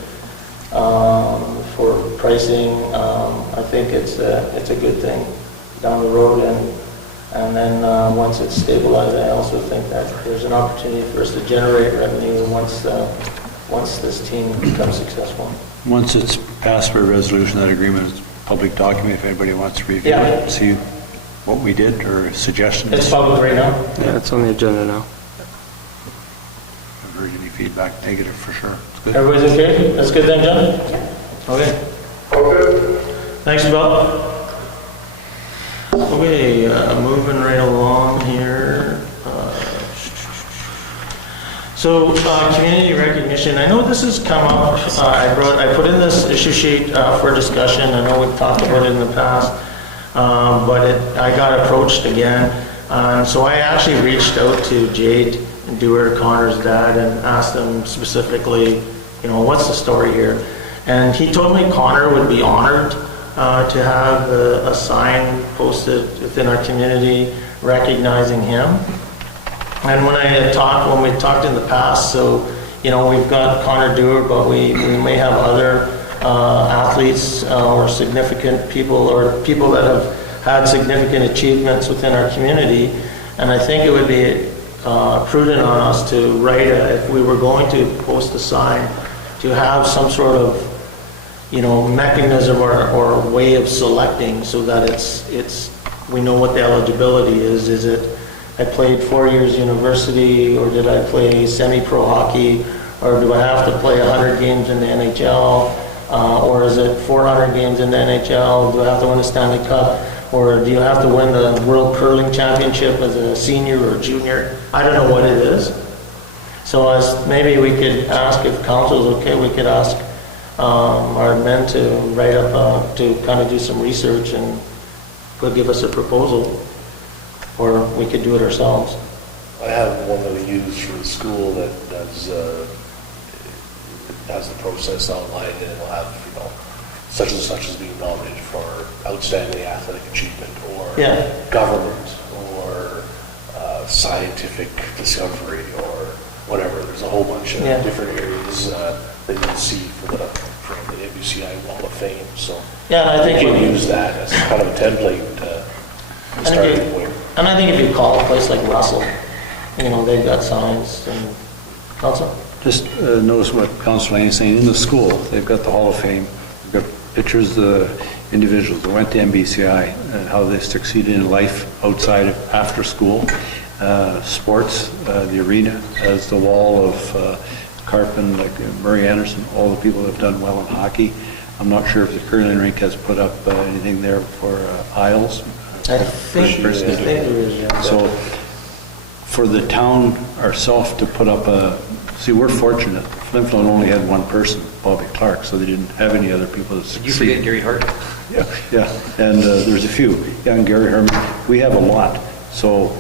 for pricing. I think it's a good thing down the road, and then once it's stabilized, I also think that there's an opportunity for us to generate revenue once this team becomes successful. Once it's passed for a resolution, that agreement is a public document if anybody wants to review it, see what we did or suggestions. It's public right now? Yeah, it's on the agenda now. I've heard any feedback, negative for sure. It's good. Everybody's okay? That's good then, John? Yeah. Okay. Okay. Thanks, Bill. Okay, moving right along here. So, community recognition, I know this has come up, I put in this issue sheet for discussion, I know we've talked about it in the past, but I got approached again, so I actually reached out to Jade Dewar, Connor's dad, and asked him specifically, what's the story here? And he told me Connor would be honored to have a sign posted within our community recognizing him. And when we talked in the past, so, we've got Connor Dewar, but we may have other athletes or significant people or people that have had significant achievements within our community. And I think it would be prudent on us to write, if we were going to post a sign, to have some sort of, mechanism or way of selecting so that we know what the eligibility is. Is it, I played 4 years university, or did I play semi-pro hockey, or do I have to play 100 games in the NHL, or is it 400 games in the NHL? Do I have to win a Stanley Cup, or do you have to win the World Curling Championship as a senior or junior? I don't know what it is. So maybe we could ask, if council is okay, we could ask our men to write up, to kind of do some research and give us a proposal. Or we could do it ourselves. I have one that we use for the school that has the process online, and it'll have, such and such is being nominated for outstanding athletic achievement, or government, or scientific discovery, or whatever. There's a whole bunch of different areas that you can see for the NBCI Wall of Fame. So I think you can use that as kind of a template starting point. And I think if you call a place like Russell, they've got signs and council. Just notice what Councillor Lane is saying. In the school, they've got the Hall of Fame. They've got pictures of the individuals that went to NBCI and how they succeeded in life outside of after school. Sports, the arena has the wall of Carpin, like Murray Anderson, all the people that have done well in hockey. I'm not sure if the curling rink has put up anything there for Isles. I think there is. So for the town ourselves to put up we're fortunate. Flin-Flon only had one person, Bobby Clark, so they didn't have any other people that succeeded. You forget Gary Hart. Yeah, and there's a few. Yeah, and Gary Herman. We have a lot, so.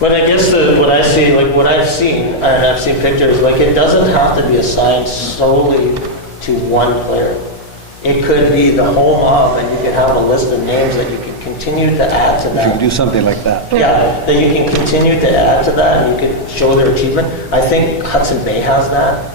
But I guess what I see, like what I've seen, and I've seen pictures, like it doesn't have to be assigned solely to one player. It could be the whole mob, and you can have a list of names that you can continue to add to that. You can do something like that. Yeah, that you can continue to add to that, and you can show their achievement. I think Hudson Bay has that.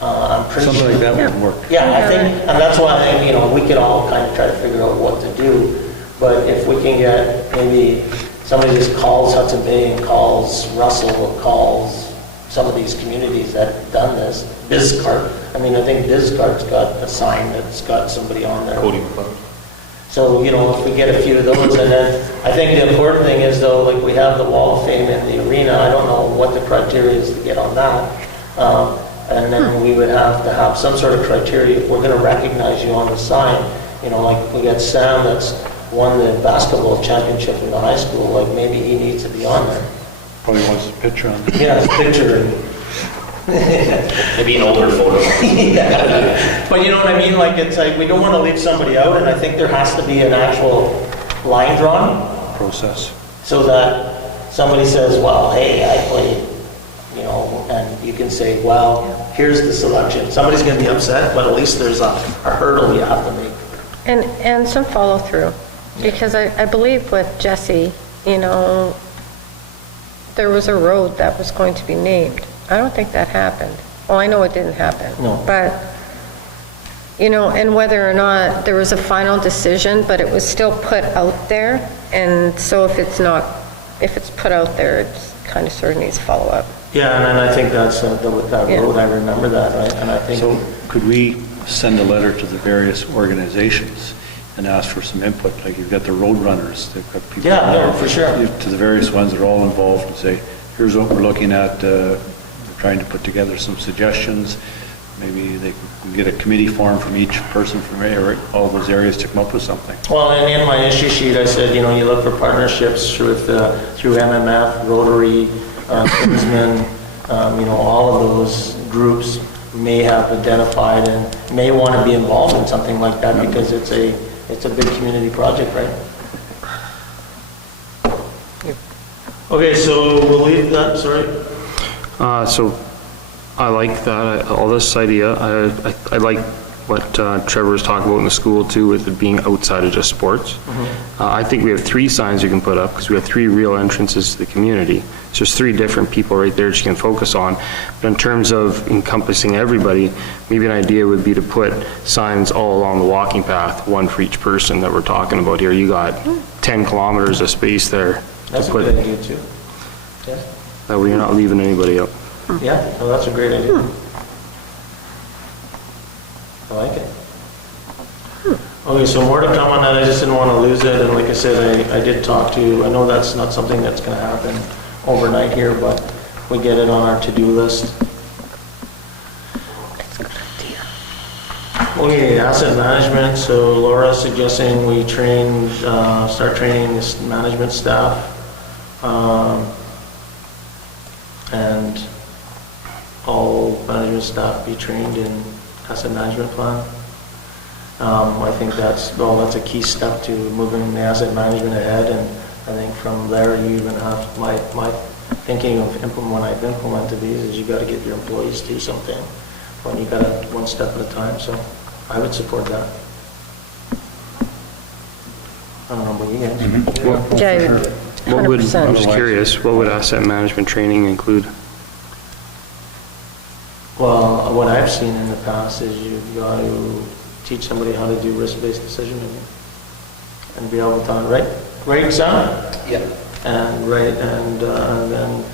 I'm pretty Something sure. like that would work. Yeah, I think, and that's why I think, we could all kind of try to figure out what to do. But if we can get maybe somebody just calls Hudson Bay and calls Russell, calls some of these communities that have done this, Biscart. I think Biscart's got a sign that's got somebody on there. Cody McLeod. So, if we get a few of those, and then I think the important thing is though, like we have the Wall of Fame in the arena, I don't know what the criteria is to get on that. And then we would have to have some sort of criteria if we're going to recognize you on the sign. Like we got Sam that's won the basketball championship in the high school, like maybe he needs to be on there. Probably wants a picture on there. Yeah, his picture. Maybe an older photo. Yeah. But you know what I mean? Like it's like we don't want to leave somebody out, and I think there has to be an actual line drawn Process. so that somebody says, well, hey, I played, and you can say, well, here's the selection. Somebody's going to be upset, but at least there's a hurdle you have to make. And some follow through, because I believe with Jesse, there was a road that was going to be named. I don't think that happened. Well, I know it didn't happen. No. But, and whether or not there was a final decision, but it was still put out there. And so if it's put out there, it's kind of sort of needs follow-up. Yeah, and then I think that's that road, I remember that, right? And I think. So could we send a letter to the various organizations and ask for some input? Like you've got the road runners, they've got people. Yeah, no, for sure. To the various ones that are all involved and say, here's what we're looking at, trying to put together some suggestions. Maybe they can get a committee form from each person from all those areas to come up with something. Well, and in my issue sheet, I said, you look for partnerships through MMF, Rotary, Kinsman, all of those groups may have identified and may want to be involved in something like that because it's a big community project, right? Okay, so we'll leave that, sorry. So I like that, all this idea. I like what Trevor was talking about in the school too, with it being outside of just sports. I think we have 3 signs you can put up because we have 3 real entrances to the community. So there's 3 different people right there that you can focus on. But in terms of encompassing everybody, maybe an idea would be to put signs all along the walking path, 1 for each person that we're talking about here. You got 10 kilometers of space there. That's a good idea too. Yeah, That way you're not leaving anybody out. yeah, no, that's a great idea. I like it. Okay, so more to come on that. I just didn't want to lose it. And like I said, I did talk to, I know that's not something that's going to happen overnight here, but we get it on our to-do list. Okay, asset management. So Laura's suggesting we start training this management staff. And all management staff be trained in asset management plan. I think that's a key step to moving the asset management ahead, and I think from there you even have my thinking of when I've implemented these is you got to get your employees to something when you got to 1 step at a time. So I would support that. I don't know about you guys. Yeah, What would, I'm 100%. just curious, what would asset management training include? Well, what I've seen in the past is you've got to teach somebody how to do risk-based decision making and be able to right sound. Yeah. And then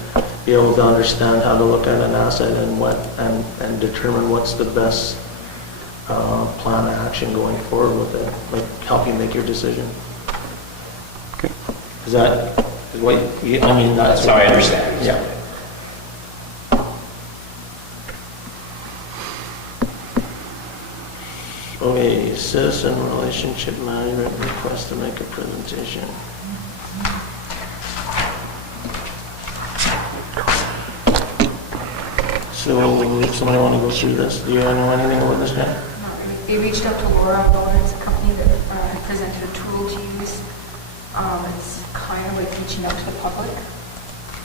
be able to understand how to look at an asset and determine what's the best plan of action going forward with it, like help you make your decision. Okay. Is that what you, I mean, that's how I understand it. Yeah. Okay, citizen relationship management request to make a presentation. So, somebody want to go through this? Do you know anything about this yet? They reached out to Laura. Laura is a company that presented a tool to use. It's kind of like reaching out to the public.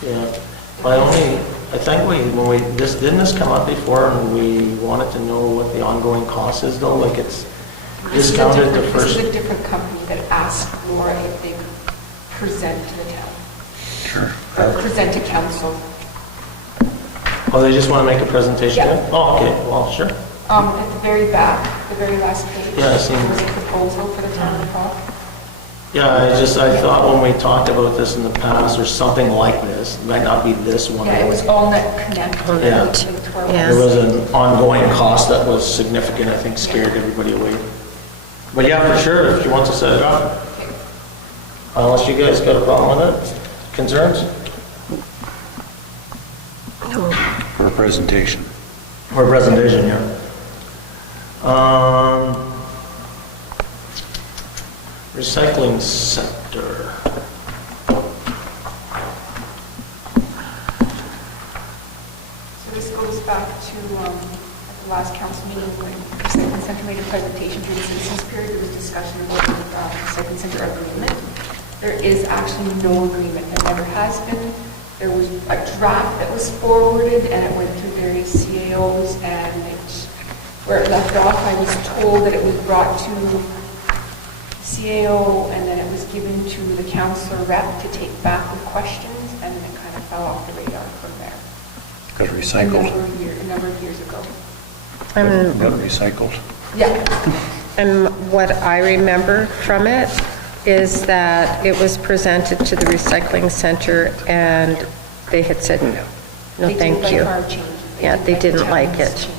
Yeah. I think didn't this come up before and we wanted to know what the ongoing cost is though? Like it's discounted the first. This is a different company that asked Laura if they could present to the town. Sure. Or present to council. Oh, they just want to make a presentation? Yeah. Oh, okay, well, sure. At the very back, the very last page, Yeah, I seen there was a proposal for the town of Prague. Yeah, I thought when we talked about this in the past or something like this, it might not be this one. Yeah, it was AllNet Connect. Yeah. Yeah. There was an ongoing cost that was significant, I think scared everybody away. But yeah, for sure, if you want to set it up. Unless you guys got a problem with it? Concerns? For a presentation. For a presentation, yeah. Recycling sector. So this goes back to at the last council meeting when the Recycling Center made a presentation during the citizens period. There was discussion about the Recycling Center agreement. There is actually no agreement. There never has been. There was a draft that was forwarded and it went through various CAOs, and where it left off, I was told that it was brought to CAO and then it was given to the councillor rep to take back with questions, and then it kind of fell off the radar from there. Got recycled. A number of years ago. Got recycled. Yeah. And what I remember from it is that it was presented to the recycling center and they had said no. No, thank you. Yeah, they didn't like it.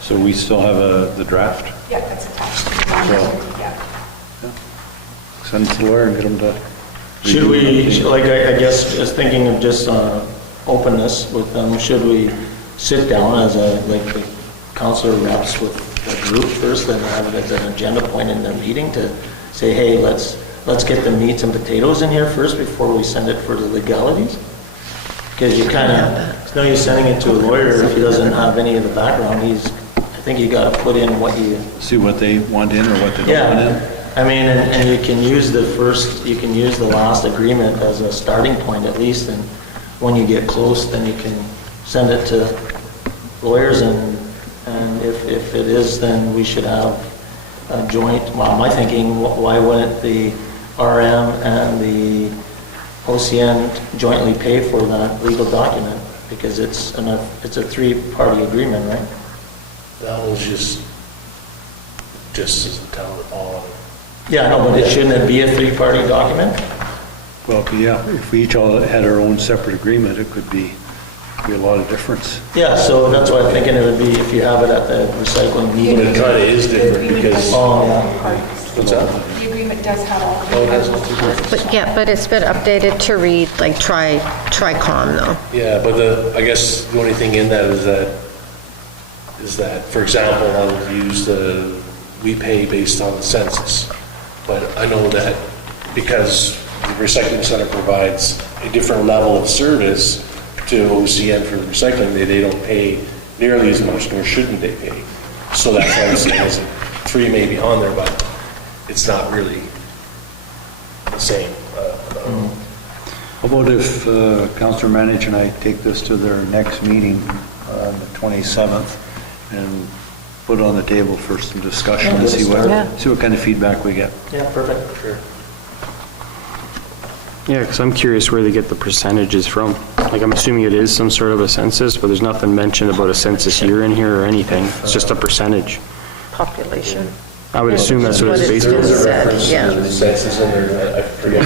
So we still have the draft? Yeah, that's attached to the document, yeah. Send it to Laura and get them to... Should we, like, I guess, just thinking of just openness with them, should we sit down as the councillor reps with the group first and have it as an agenda point in the meeting to say, hey, let's get the meats and potatoes in here first before we send it for the legalities? Because you kind of, it's no use sending it to a lawyer if he doesn't have any of the background. I think you got to put in what you, See what they want in or what they don't want in. yeah. I mean, and you can use you can use the last agreement as a starting point at least, and when you get close, then you can send it to lawyers, and if it is, then we should have a joint, well, my thinking, why wouldn't the RM and the OCN jointly pay for that legal document? Because it's a three-party agreement, right? That was just as the town hall. Yeah, no, but shouldn't it be a three-party document? Well, yeah, if we each all had our own separate agreement, it could be a lot of difference. Yeah, so that's why I'm thinking it would be if you have it at the recycling But meeting. it kind of is different because. Oh, yeah. What's that? The agreement does have all Oh, it the has all two parties. But yeah, but it's been updated to read like Tricom though. Yeah, but I guess the only thing in that is that, for example, I would use we pay based on the census. But I know that because the recycling center provides a different level of service to OCN for recycling, they don't pay nearly as much, nor shouldn't they pay. So that's why I'm saying is three may be on there, but it's not really the same. How about if Councillor Manage and I take this to their next meeting on the 27th and put it on the table for some discussion and see what kind of feedback we get. Yeah, perfect. Sure. Yeah, because I'm curious where they get the percentages from. Like, I'm assuming it is some sort of a census, but there's nothing mentioned about a census year in here or anything. It's just a percentage. Population. I would assume that's what it's based on. There's a reference Yeah. to the census in there, I forget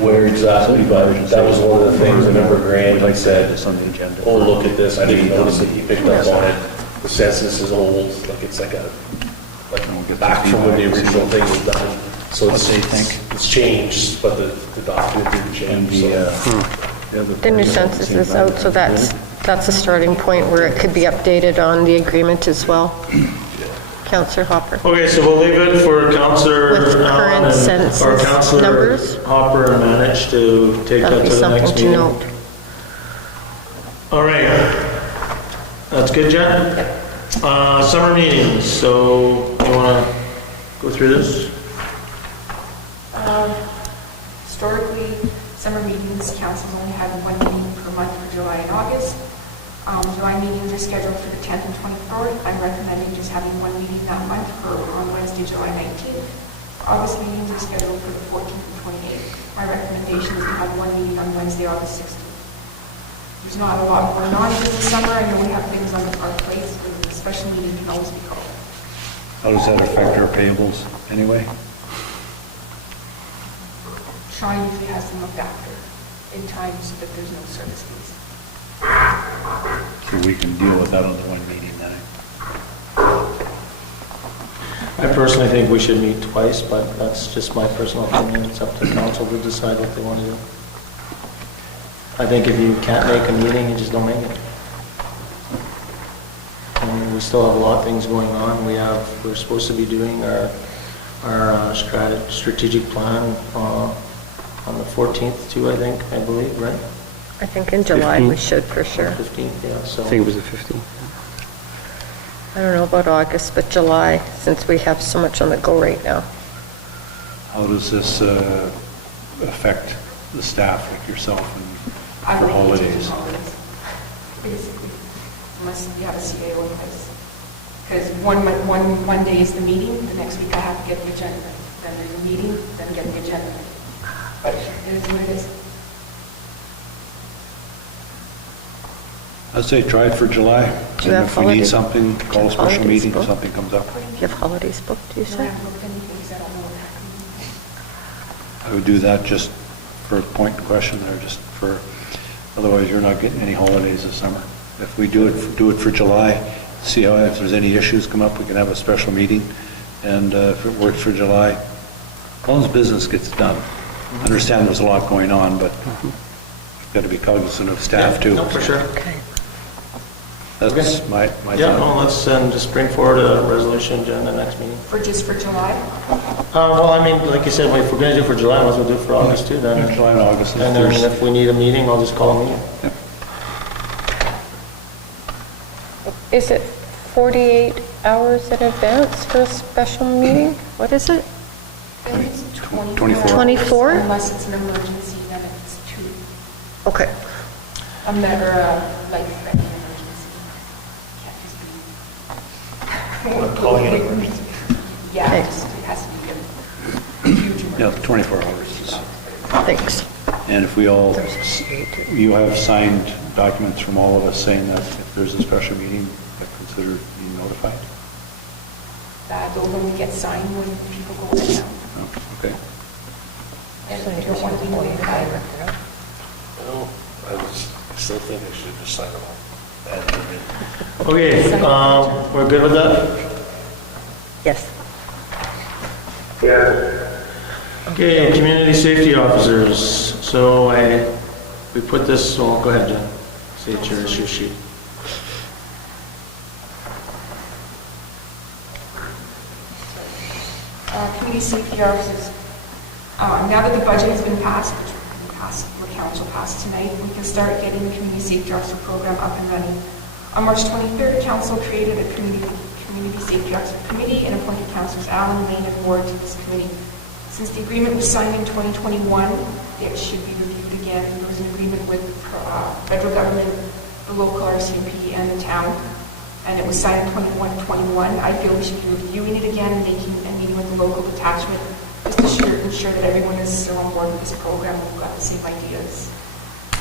where exactly, but that was one of the things, I remember Grant, like said, It's on the agenda. oh, look at this, I didn't notice it, he picked up on it. The census is old, like it's like back from when the original thing was done. So What they think. it's changed, but the document didn't And change, the, so. The new census is out, so that's a starting point where it could be updated on the agreement as well. Counselor Hopper. Okay, so we'll leave it for Councillor With current Allen or census Councillor numbers? Hopper and Manage to take That'll that be to the next something to meeting. note. All right. That's good, Jen? Summer meetings, so you want to go through this? Historically, summer meetings, council's only had one meeting per month for July and August. July meetings are scheduled for the 10th and 24th. I'm recommending just having one meeting that month on Wednesday, July 19th. August meetings are scheduled for the 14th and 28th. My recommendation is to have one meeting on Wednesday, August 16th. There's not a lot going on in the summer. I know we have things on our plates, but a special meeting can always be called. How does that affect our payables anyway? Sean usually has them looked after in times that there's no service fees. So we can deal with that on the one meeting then. I personally think we should meet twice, but that's just my personal opinion. It's up to council to decide what they want to do. I think if you can't make a meeting, you just don't make it. And we still have a lot of things going on. We're supposed to be doing our strategic plan on the 14th too, I believe, right? I think in July we 15th. should for sure. 15th, yeah, so. I think it was the 15th. I don't know about August, but July, since we have so much on the go right now. How does this affect the staff like yourself and I for would hate to do holidays? holidays, basically, unless you have a CAO in place. Because one day is the meeting, the next week I have to get the agenda. Then there's a meeting, then get the agenda. But it is what it is. I'd say try it for July. Do you And have if we need holidays? something, call a special Holidays meeting if booked? something comes up. Do you have holidays booked, you I don't said? have to look at anything because I don't know what happened. I would do that just for a point in question there, just for, otherwise you're not getting any holidays this summer. If we do it for July, see how, if there's any issues come up, we can have a special meeting. And if it works for July, as long as business gets done. I understand there's a lot going on, but we've got to be cognizant of staff too. No, for sure. Okay. That's my Yeah, thought. no, let's just bring forward a resolution agenda next meeting. For July? Well, I mean, like you said, if we're gonna do it for July, might as well do it for August too, then. July and August. And then if we need a meeting, I'll just call a meeting. Is it 48 hours in advance for a special meeting? What is it? I think it's 24. 24? Unless it's an emergency, then it's 2. Okay. A matter of life-threatening emergency. Can't just be. Calling it an emergency. Yeah, it has to be a huge emergency. Yeah, 24 hours. Thanks. And if we all, you have signed documents from all of us saying that if there's a special meeting, consider being notified? Those only get signed when people go to town. Oh, okay. And I don't want to be notified. Well, I still think I should just sign them all. Add them in. Okay, we're good with that? Yes. Yes. Okay, community safety officers. So we put this, well, go ahead, Jen. See, it's your issue sheet. Community safety officers, now that the budget has been passed, the council passed tonight, we can start getting the community safety officer program up and running. On March 23rd, council created a community safety officer committee and appointed councilors Allen, Lane, and Ward to this committee. Since the agreement was signed in 2021, it should be reviewed again. There was an agreement with federal government, the local RCMP, and the town, and it was signed in 21. I feel we should be reviewing it again and meeting with the local detachment just to ensure that everyone is still on board with this program. We've got the same ideas.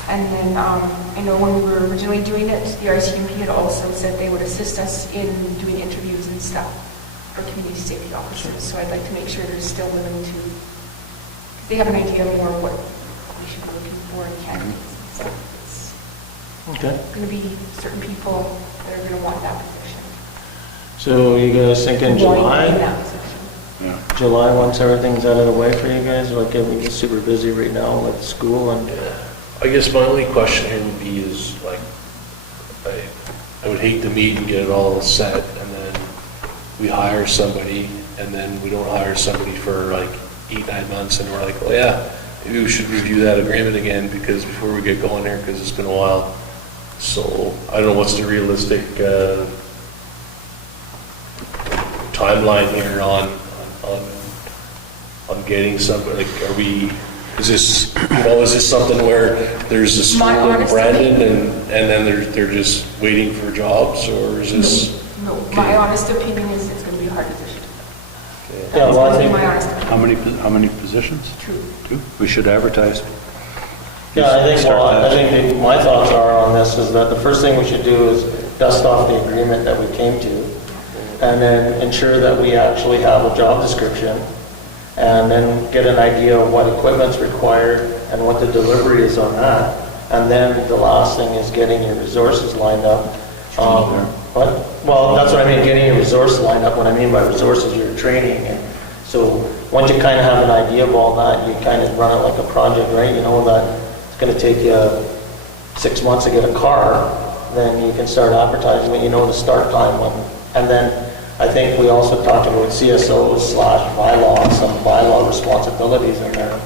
And then I know when we were originally doing it, the RCMP had also said they would assist us in doing interviews and stuff for community safety officers. So I'd like to make sure they're still willing to, because they have an idea more of what we should be looking for in candidates and stuff. Okay. It's going to be certain people that are going to want that position. So you guys thinking July? Wanting that position. Yeah. July, once everything's out of the way for you guys? Like, we get super busy right now with school and... I guess my only question here would be is, like, I would hate to meet and get it all set, and then we hire somebody, and then we don't hire somebody for like 8-9 months, and we're like, oh yeah, maybe we should review that agreement again, because before we get going here, because it's been a while. So, I don't know what's the realistic timeline here on getting somebody, like, is this something where there's a school in Brandon and then they're just waiting for jobs, or is this? No, my honest opinion is it's going to be a hard position. Yeah, well, I think... My honest opinion. How many positions? 2. We should advertise. Yeah, I Start that. think my thoughts are on this is that the first thing we should do is dust off the agreement that we came to, and then ensure that we actually have a job description, and then get an idea of what equipment's required and what the delivery is on that. And then the last thing is getting your resources lined up. What? Well, that's what I mean, getting your resources lined up. What I mean by resources, your training. And so once you kind of have an idea of all that, you kind of run it like a project, right? You know that it's going to take you 6 months to get a car, then you can start advertising it, you know the start time when. And then I think we also talked about CSOs/bylaw, some bylaw responsibilities in there.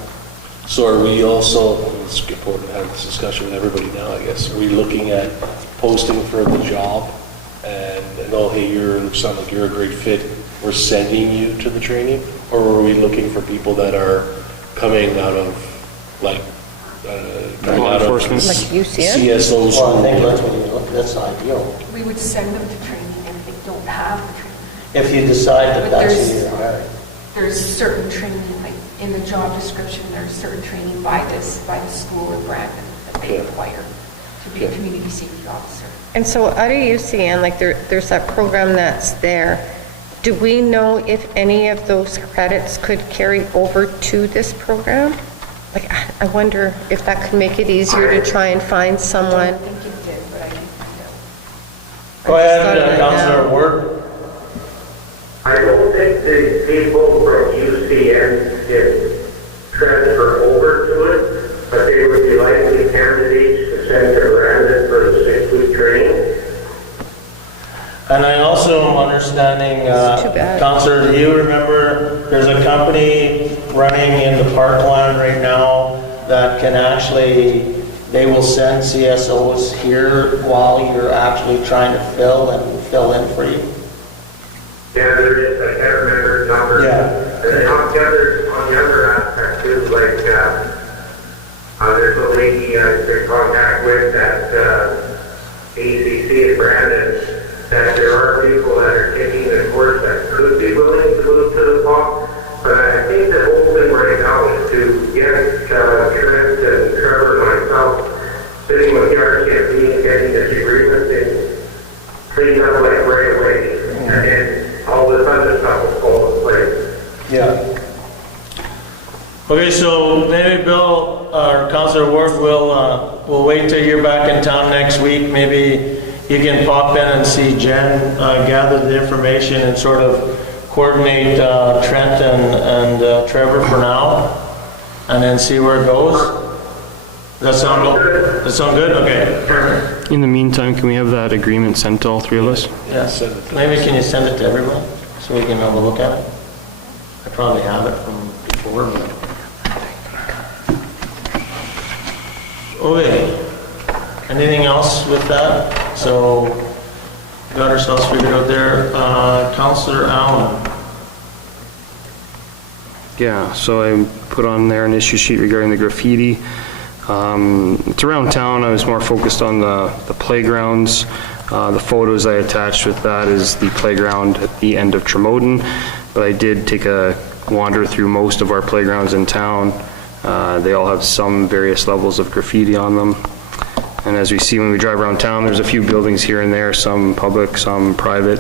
So are we also, it's important to have this discussion with everybody now, I guess, are we looking at posting for the job and, oh, hey, you sound like you're a great fit, we're sending you to the training? Or are we looking for people that are coming out of, like, Law enforcement. Like UCN? CSOs? Well, I think that's what you look, that's ideal. We would send them to training if they don't have the training. If you decide that But that's who you're hiring. There's certain training, like in the job description, there's certain training by the school in Brandon that they require to be a community safety officer. And so out of UCN, like there's that program that's there. Do we know if any of those credits could carry over to this program? Like, I wonder if that could make it easier to try and find someone. I don't think it did, but I can find out. Go ahead, Councillor Ward. I don't think the people from UCN can transfer over to it, but they would be likely candidates to send to Brandon for the 6-week training. And I also am understanding, It's too bad. Councillor, do you remember there's a company running in the parkland right now that can actually, they will send CSOs here while you're actually trying to fill in for you. Yeah, there is, I can't remember the number. Yeah. And on the other aspect too, like, there's a lady I've been in contact with at ACC in Brandon, that there are people that are taking the course that could be willing to move to the POC. But I think the whole thing right now is to get Trent and Trevor and myself sitting with the RCMP and getting this agreement thing cleaned up like right away. And then all this other stuff will fall in place. Yeah. Okay, so maybe Bill or Councillor Ward will wait till you're back in town next week. Maybe you can pop in and see Jen, gather the information and sort of coordinate Trent and Trevor for now, and then see where it goes. Does that sound good? Okay, perfect. In the meantime, can we have that agreement sent to all three of us? Yes. Maybe can you send it to everyone so we can have a look at it? I probably have it from before. But... Okay. Anything else with that? So, got ourselves figured out there. Councillor Allen. Yeah, so I put on there an issue sheet regarding the graffiti. It's around town. I was more focused on the playgrounds. The photos I attached with that is the playground at the end of Tremoden, but I did take a wander through most of our playgrounds in town. They all have some various levels of graffiti on them. And as we see when we drive around town, there's a few buildings here and there, some public, some private,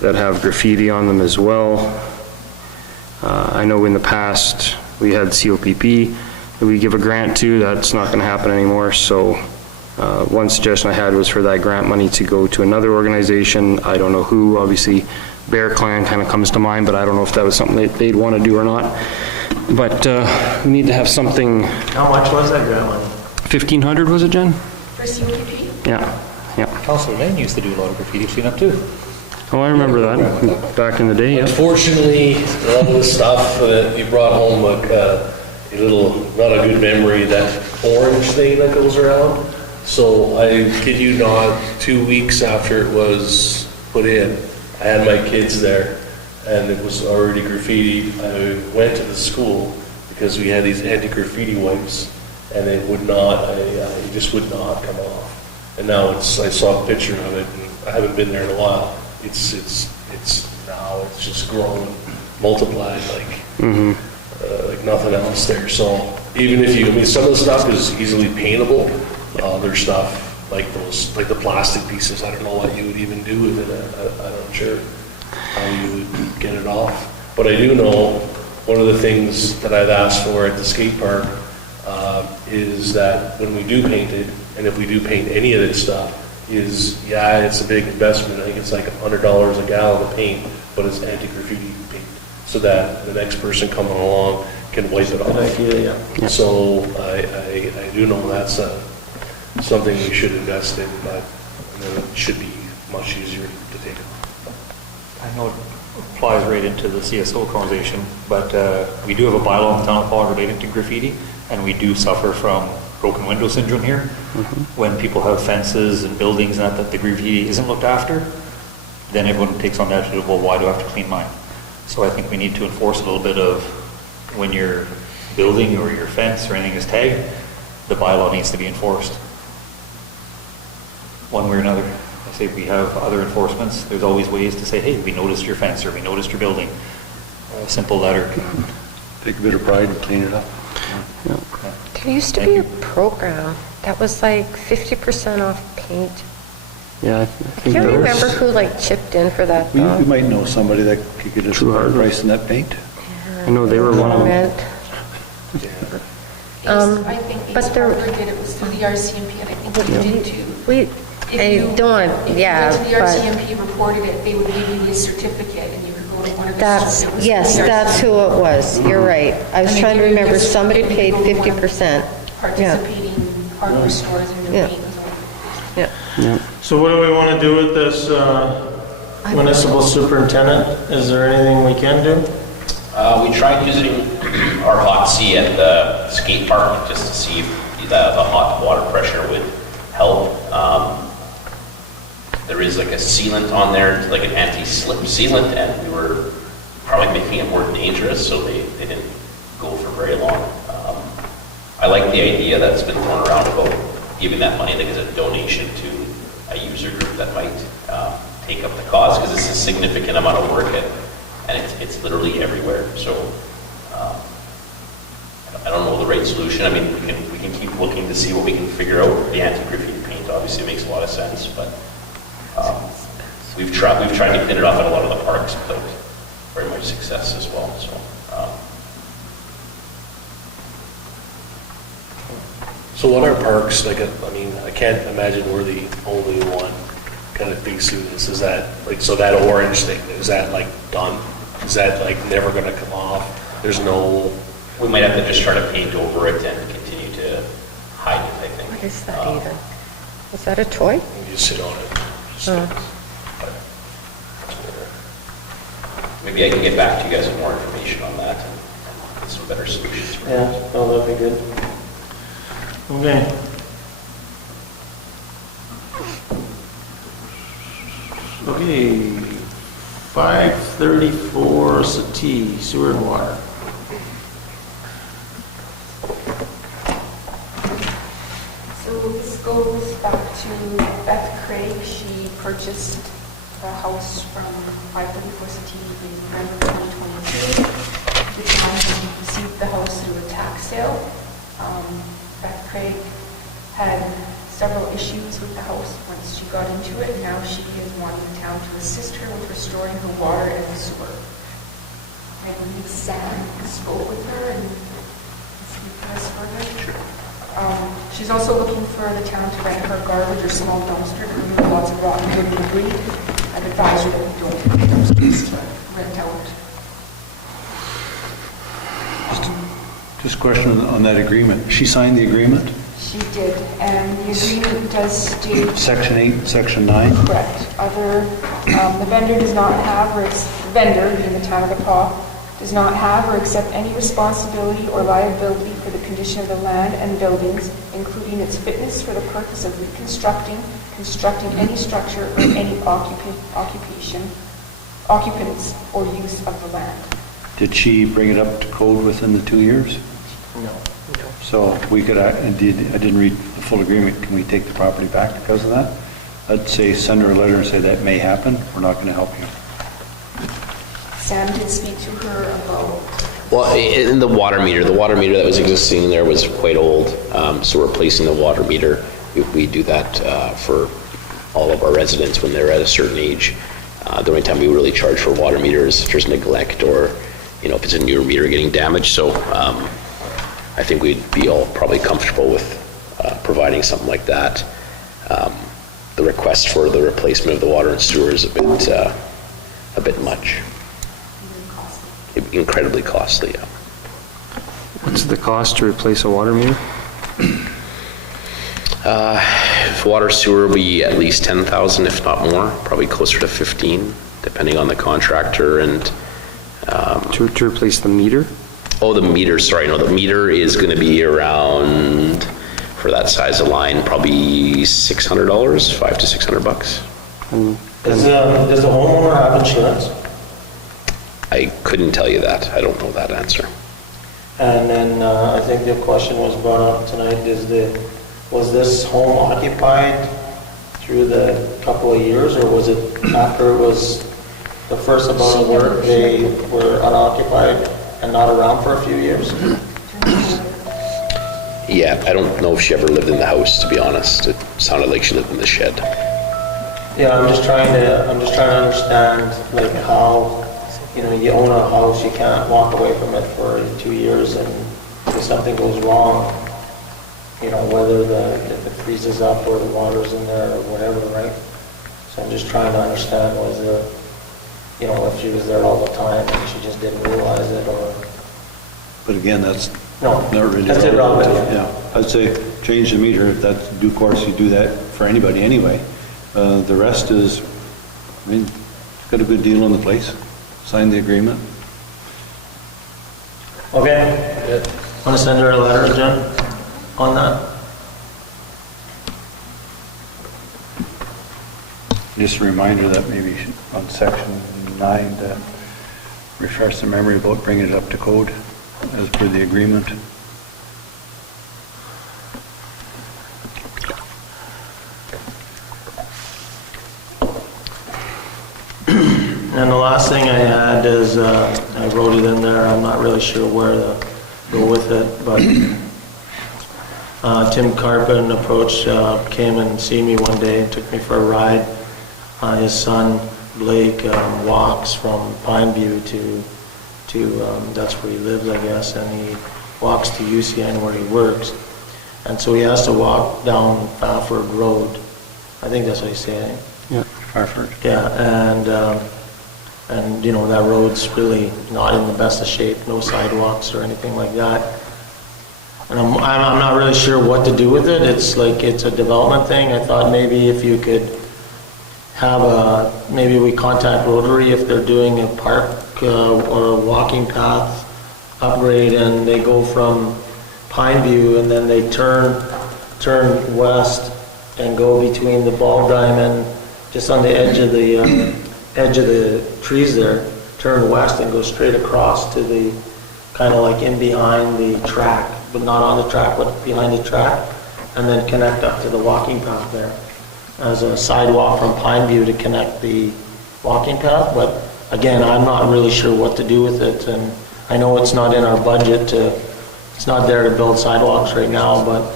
that have graffiti on them as well. I know in the past we had COPP that we give a grant to. That's not going to happen anymore. So one suggestion I had was for that grant money to go to another organization. I don't know who. Obviously Bear Clan kind of comes to mind, but I don't know if that was something that they'd want to do or not. But we need to have something. How much was that grant money? 1,500 was it, Jen? For COPP? Yeah. Councillor Lane used to do a lot of graffiti cleanup too. Oh, I remember that back in the day. Yeah. Unfortunately, a lot of the stuff that you brought home, like a little, not a good memory, that orange thing that goes around. So I kid you not, 2 weeks after it was put in, I had my kids there and it was already graffiti. I went to the school because we had these anti-graffiti wipes and it would not, it just would not come off. And now I saw a picture of it and I haven't been there in a while. It's now it's just grown, multiplied like nothing else there. So even if you, I mean, some of the stuff is easily paintable. There's stuff like those, like the plastic pieces. I don't know what you would even do with it. I'm not sure how you would get it off. But I do know one of the things that I've asked for at the skate park is that when we do paint it, and if we do paint any of this stuff, is, yeah, it's a big investment. I think it's like $100 a gallon of paint, but it's anti-graffiti paint, so that the next person coming along can wipe it off. Good idea, yeah. So I do know that's something we should invest in, but it should be much easier to take it. I know it applies right into the CSO conversation, but we do have a bylaw in the town of Paul related to graffiti, and we do suffer from broken window syndrome here. When people have fences and buildings and that the graffiti isn't looked after, then everyone takes on that attitude, well, why do I have to clean mine? So I think we need to enforce a little bit of when your building or your fence or anything is tagged, the bylaw needs to be enforced. One way or another. I say we have other enforcements. There's always ways to say, hey, we noticed your fence or we noticed your building. A simple letter. Take a bit of pride and clean it up. Yeah. There used to be a program that was like 50% off paint. Yeah, I I think can't that remember was, who like chipped in for that You though. might know somebody that could get us a True better Hardware. price in that paint. I know they were one of them. I think but Ace there- Hardware did it, was through the RCMP, and I think you did too. I don't want, If yeah, you went to the but RCMP, reported it, they would give you a certificate, and you could go to one of the that's, stores that was yes, through the that's who it was. You're right. I was And they trying to give you remember, a somebody certificate paid to go to one of 50%. Yeah, participating hardware stores in Yeah. your paint. yeah. So what do we want to do with this municipal superintendent? Is there anything we can do? We tried using our hot sea at the skate park just to see if the hot water pressure would help. There is like a sealant on there, like an anti-slip sealant, and we were probably making it more dangerous, so they didn't go for very long. I like the idea that's been thrown around about giving that money like as a donation to a user group that might take up the cost, because it's a significant amount of work and it's literally everywhere. So I don't know the right solution. I mean, we can keep looking to see what we can figure out. The anti-graffiti paint obviously makes a lot of sense, but we've tried to pin it off at a lot of the parks without very much success as well. So. So what are parks, like, I mean, I can't imagine we're the only one kind of facing this. Is that, like, so that orange thing, is that like done? Is that like never gonna come off? There's no... We might have to just try to paint over it and continue to hide it, I think. What is that even? Is that a toy? You just sit on it. Maybe I can get back to you guys with more information on that and get some better solutions for Yeah, it. no, that'd be good. Okay. Okay, 534 Settee, sewer and water. So this goes back to Beth Craig. She purchased a house from 534 Settee in November 2022. This time she received the house through a tax sale. Beth Craig had several issues with the house once she got into it, and now she is wanting the town to assist her with restoring her water and the sewer. I believe Sam spoke with her and speak for us further. She's also looking for the town to rent her garbage or small dumpster to remove lots of rotten wood and debris. I'd advise you that we don't have dumpsters to rent out. Just a question on that agreement. She signed the agreement? She did, and the agreement does state... Section 8, Section 9? Correct. The vendor does not have, vendor, being the town of the Paw, does not have or accept any responsibility or liability for the condition of the land and buildings, including its fitness for the purpose of reconstructing, constructing any structure or any occupants or use of the land. Did she bring it up to code within the 2 years? No. So we could, I didn't read the full agreement. Can we take the property back because of that? I'd say send her a letter and say that may happen. We're not going to help you. Sam did speak to her about... Well, in the water meter that was existing there was quite old, so replacing the water meter, we do that for all of our residents when they're at a certain age. The only time we really charge for water meters if there's neglect or, if it's a newer meter getting damaged. So I think we'd be all probably comfortable with providing something like that. The request for the replacement of the water and sewer is a bit much. Incredibly costly, yeah. What's the cost to replace a water meter? Water sewer will be at least 10,000, if not more, probably closer to 15, depending on the contractor and... To replace the meter? Oh, the meter, sorry, no, the meter is going to be around, for that size of line, probably $600, $500 to $600. Does the homeowner have insurance? I couldn't tell you that. I don't know that answer. And then I think the question was brought up tonight, was this home occupied through the couple of years, or was it after it was the first amount of work, they were unoccupied and not around for a few years? Yeah, I don't know if she ever lived in the house, to be honest. It sounded like she lived in the shed. Yeah, I'm just trying to understand, like, how, you own a house, you can't walk away from it for 2 years, and if something goes wrong, whether if it freezes up or the water's in there or whatever, right? So I'm just trying to understand, was there, if she was there all the time and she just didn't realize it, or... But again, that's No, not really that's relevant. irrelevant, Yeah, I'd say change the meter. If that's due course, you do that for anybody anyway. The rest is, got a good deal on the place. Sign the agreement. Okay? Want to send her a letter, Jen, on that? Just a reminder that maybe on section 9, that refresh the memory about bringing it up to code as per the agreement. And the last thing I had is, I wrote it in there, I'm not really sure where to go with it, but Tim Carpin came and see me one day and took me for a ride. His son Blake walks from Pineview to that's where he lives, I guess, and he walks to UCN where he works. And so he has to walk down Fafford Road. I think that's what he's saying. Yeah, Farford. Yeah, and you know, that road's really not in the best of shape, no sidewalks or anything like that. And I'm not really sure what to do with it. It's like, it's a development thing. I thought maybe if you could have maybe we contact Rotary if they're doing a park or a walking path upgrade, and they go from Pineview and then they turn west and go between the ball diamond, just on the edge of the trees there, turn west and go straight across to the, kind of like in behind the track, but not on the track, but behind the track, and then connect up to the walking path there as a sidewalk from Pineview to connect the walking path. But again, I'm not really sure what to do with it, and I know it's not in our budget it's not there to build sidewalks right now, but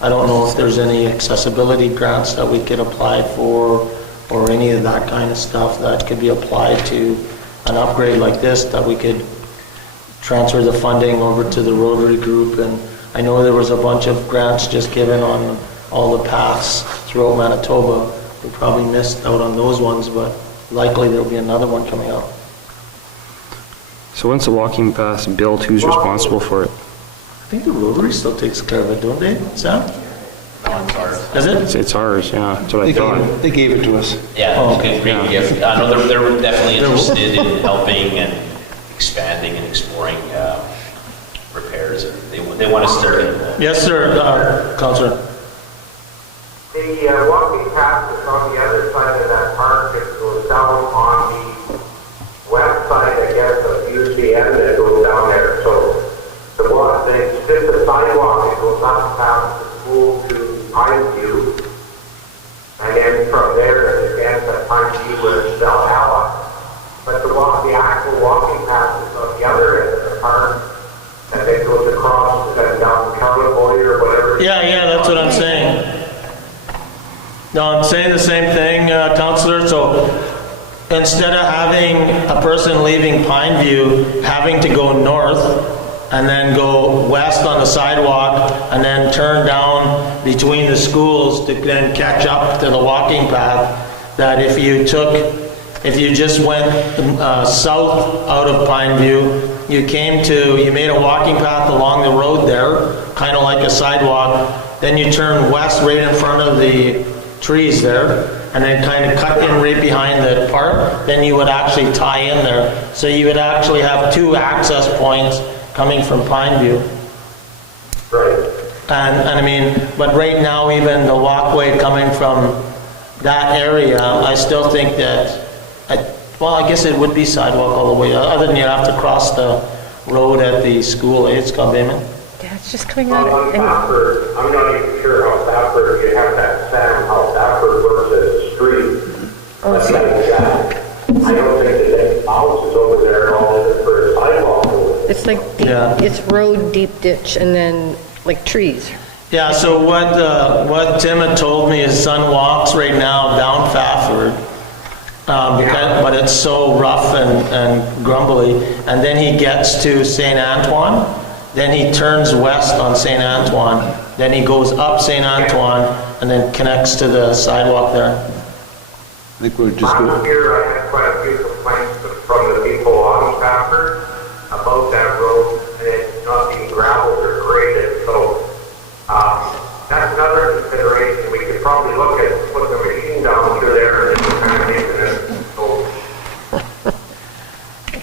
I don't know if there's any accessibility grants that we could apply for, or any of that kind of stuff that could be applied to an upgrade like this, that we could transfer the funding over to the Rotary group. And I know there was a bunch of grants just given on all the paths throughout Manitoba. We probably missed out on those ones, but likely there'll be another one coming up. So once the walking path's built, who's responsible for it? I think the Rotary still takes care of it, don't they, Sam? No, it's ours. Is it? It's ours, yeah, that's what I thought. They gave it to us. Yeah, Oh, it's a great gift. No, they're definitely interested in helping and expanding and exploring repairs. They want us to get involved. Yes, sir, Councillor. The walking path is on the other side of that park. It goes down on the west side, I guess, of UCN, that goes down there. So it's just a sidewalk. It goes up past the school to Pineview, and then from there it ends at Pineview with Valhalla. But the actual walking path is on the other end of the park, and it goes across and down Charlevoix or whatever. Yeah, that's what I'm saying. No, I'm saying the same thing, Councillor. So instead of having a person leaving Pineview having to go north and then go west on the sidewalk and then turn down between the schools to then catch up to the walking path, that if you just went south out of Pineview, you made a walking path along the road there, kind of like a sidewalk, then you turn west right in front of the trees there, and then kind of cut in right behind the park, then you would actually tie in there. So you would actually have two access points coming from Pineview. Right. And I mean, but right now, even the walkway coming from that area, I still think that, I guess it would be sidewalk all the way, other than you have to cross the road at the school, eh, Scott Bayman? Yeah, it's just coming out. On Stafford, I'm not even sure how Stafford, you have that Sam, how Stafford works as a street. Oh, But I don't think there's any houses over there, all of it for a sidewalk. It's like, it's road, deep ditch, and then like trees. Yeah, so what Tim had told me, his son walks right now down Fafford, but it's so rough and grumbly, and then he gets to St. Antoine, then he turns west on St. Antoine, then he goes up St. Antoine, and then connects to the sidewalk there. I think we're just Last year, I had quite a few complaints from the people on Stafford about that road, and it not being gravelled or graded, so that's another consideration. We could probably look at putting a machine down through there and just kind of making it so.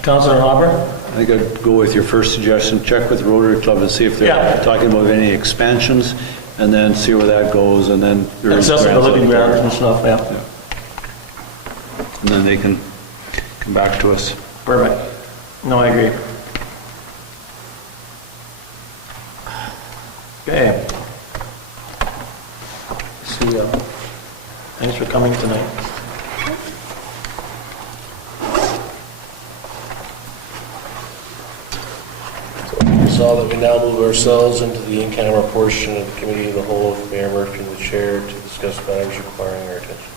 Councillor Hopper? I think I'd go with your first suggestion, check with Rotary Club and see if they're Yeah. talking about any expansions, and then see where that goes, and then. there is grants Accessibility out there. grants and stuff, yeah. And then they can come back to us. Perfect. No, I agree. Okay. See, thanks for coming tonight. You saw that we now move ourselves into the in-camera portion of the committee of the whole with Mayor Murphy and the chair to discuss matters requiring our attention.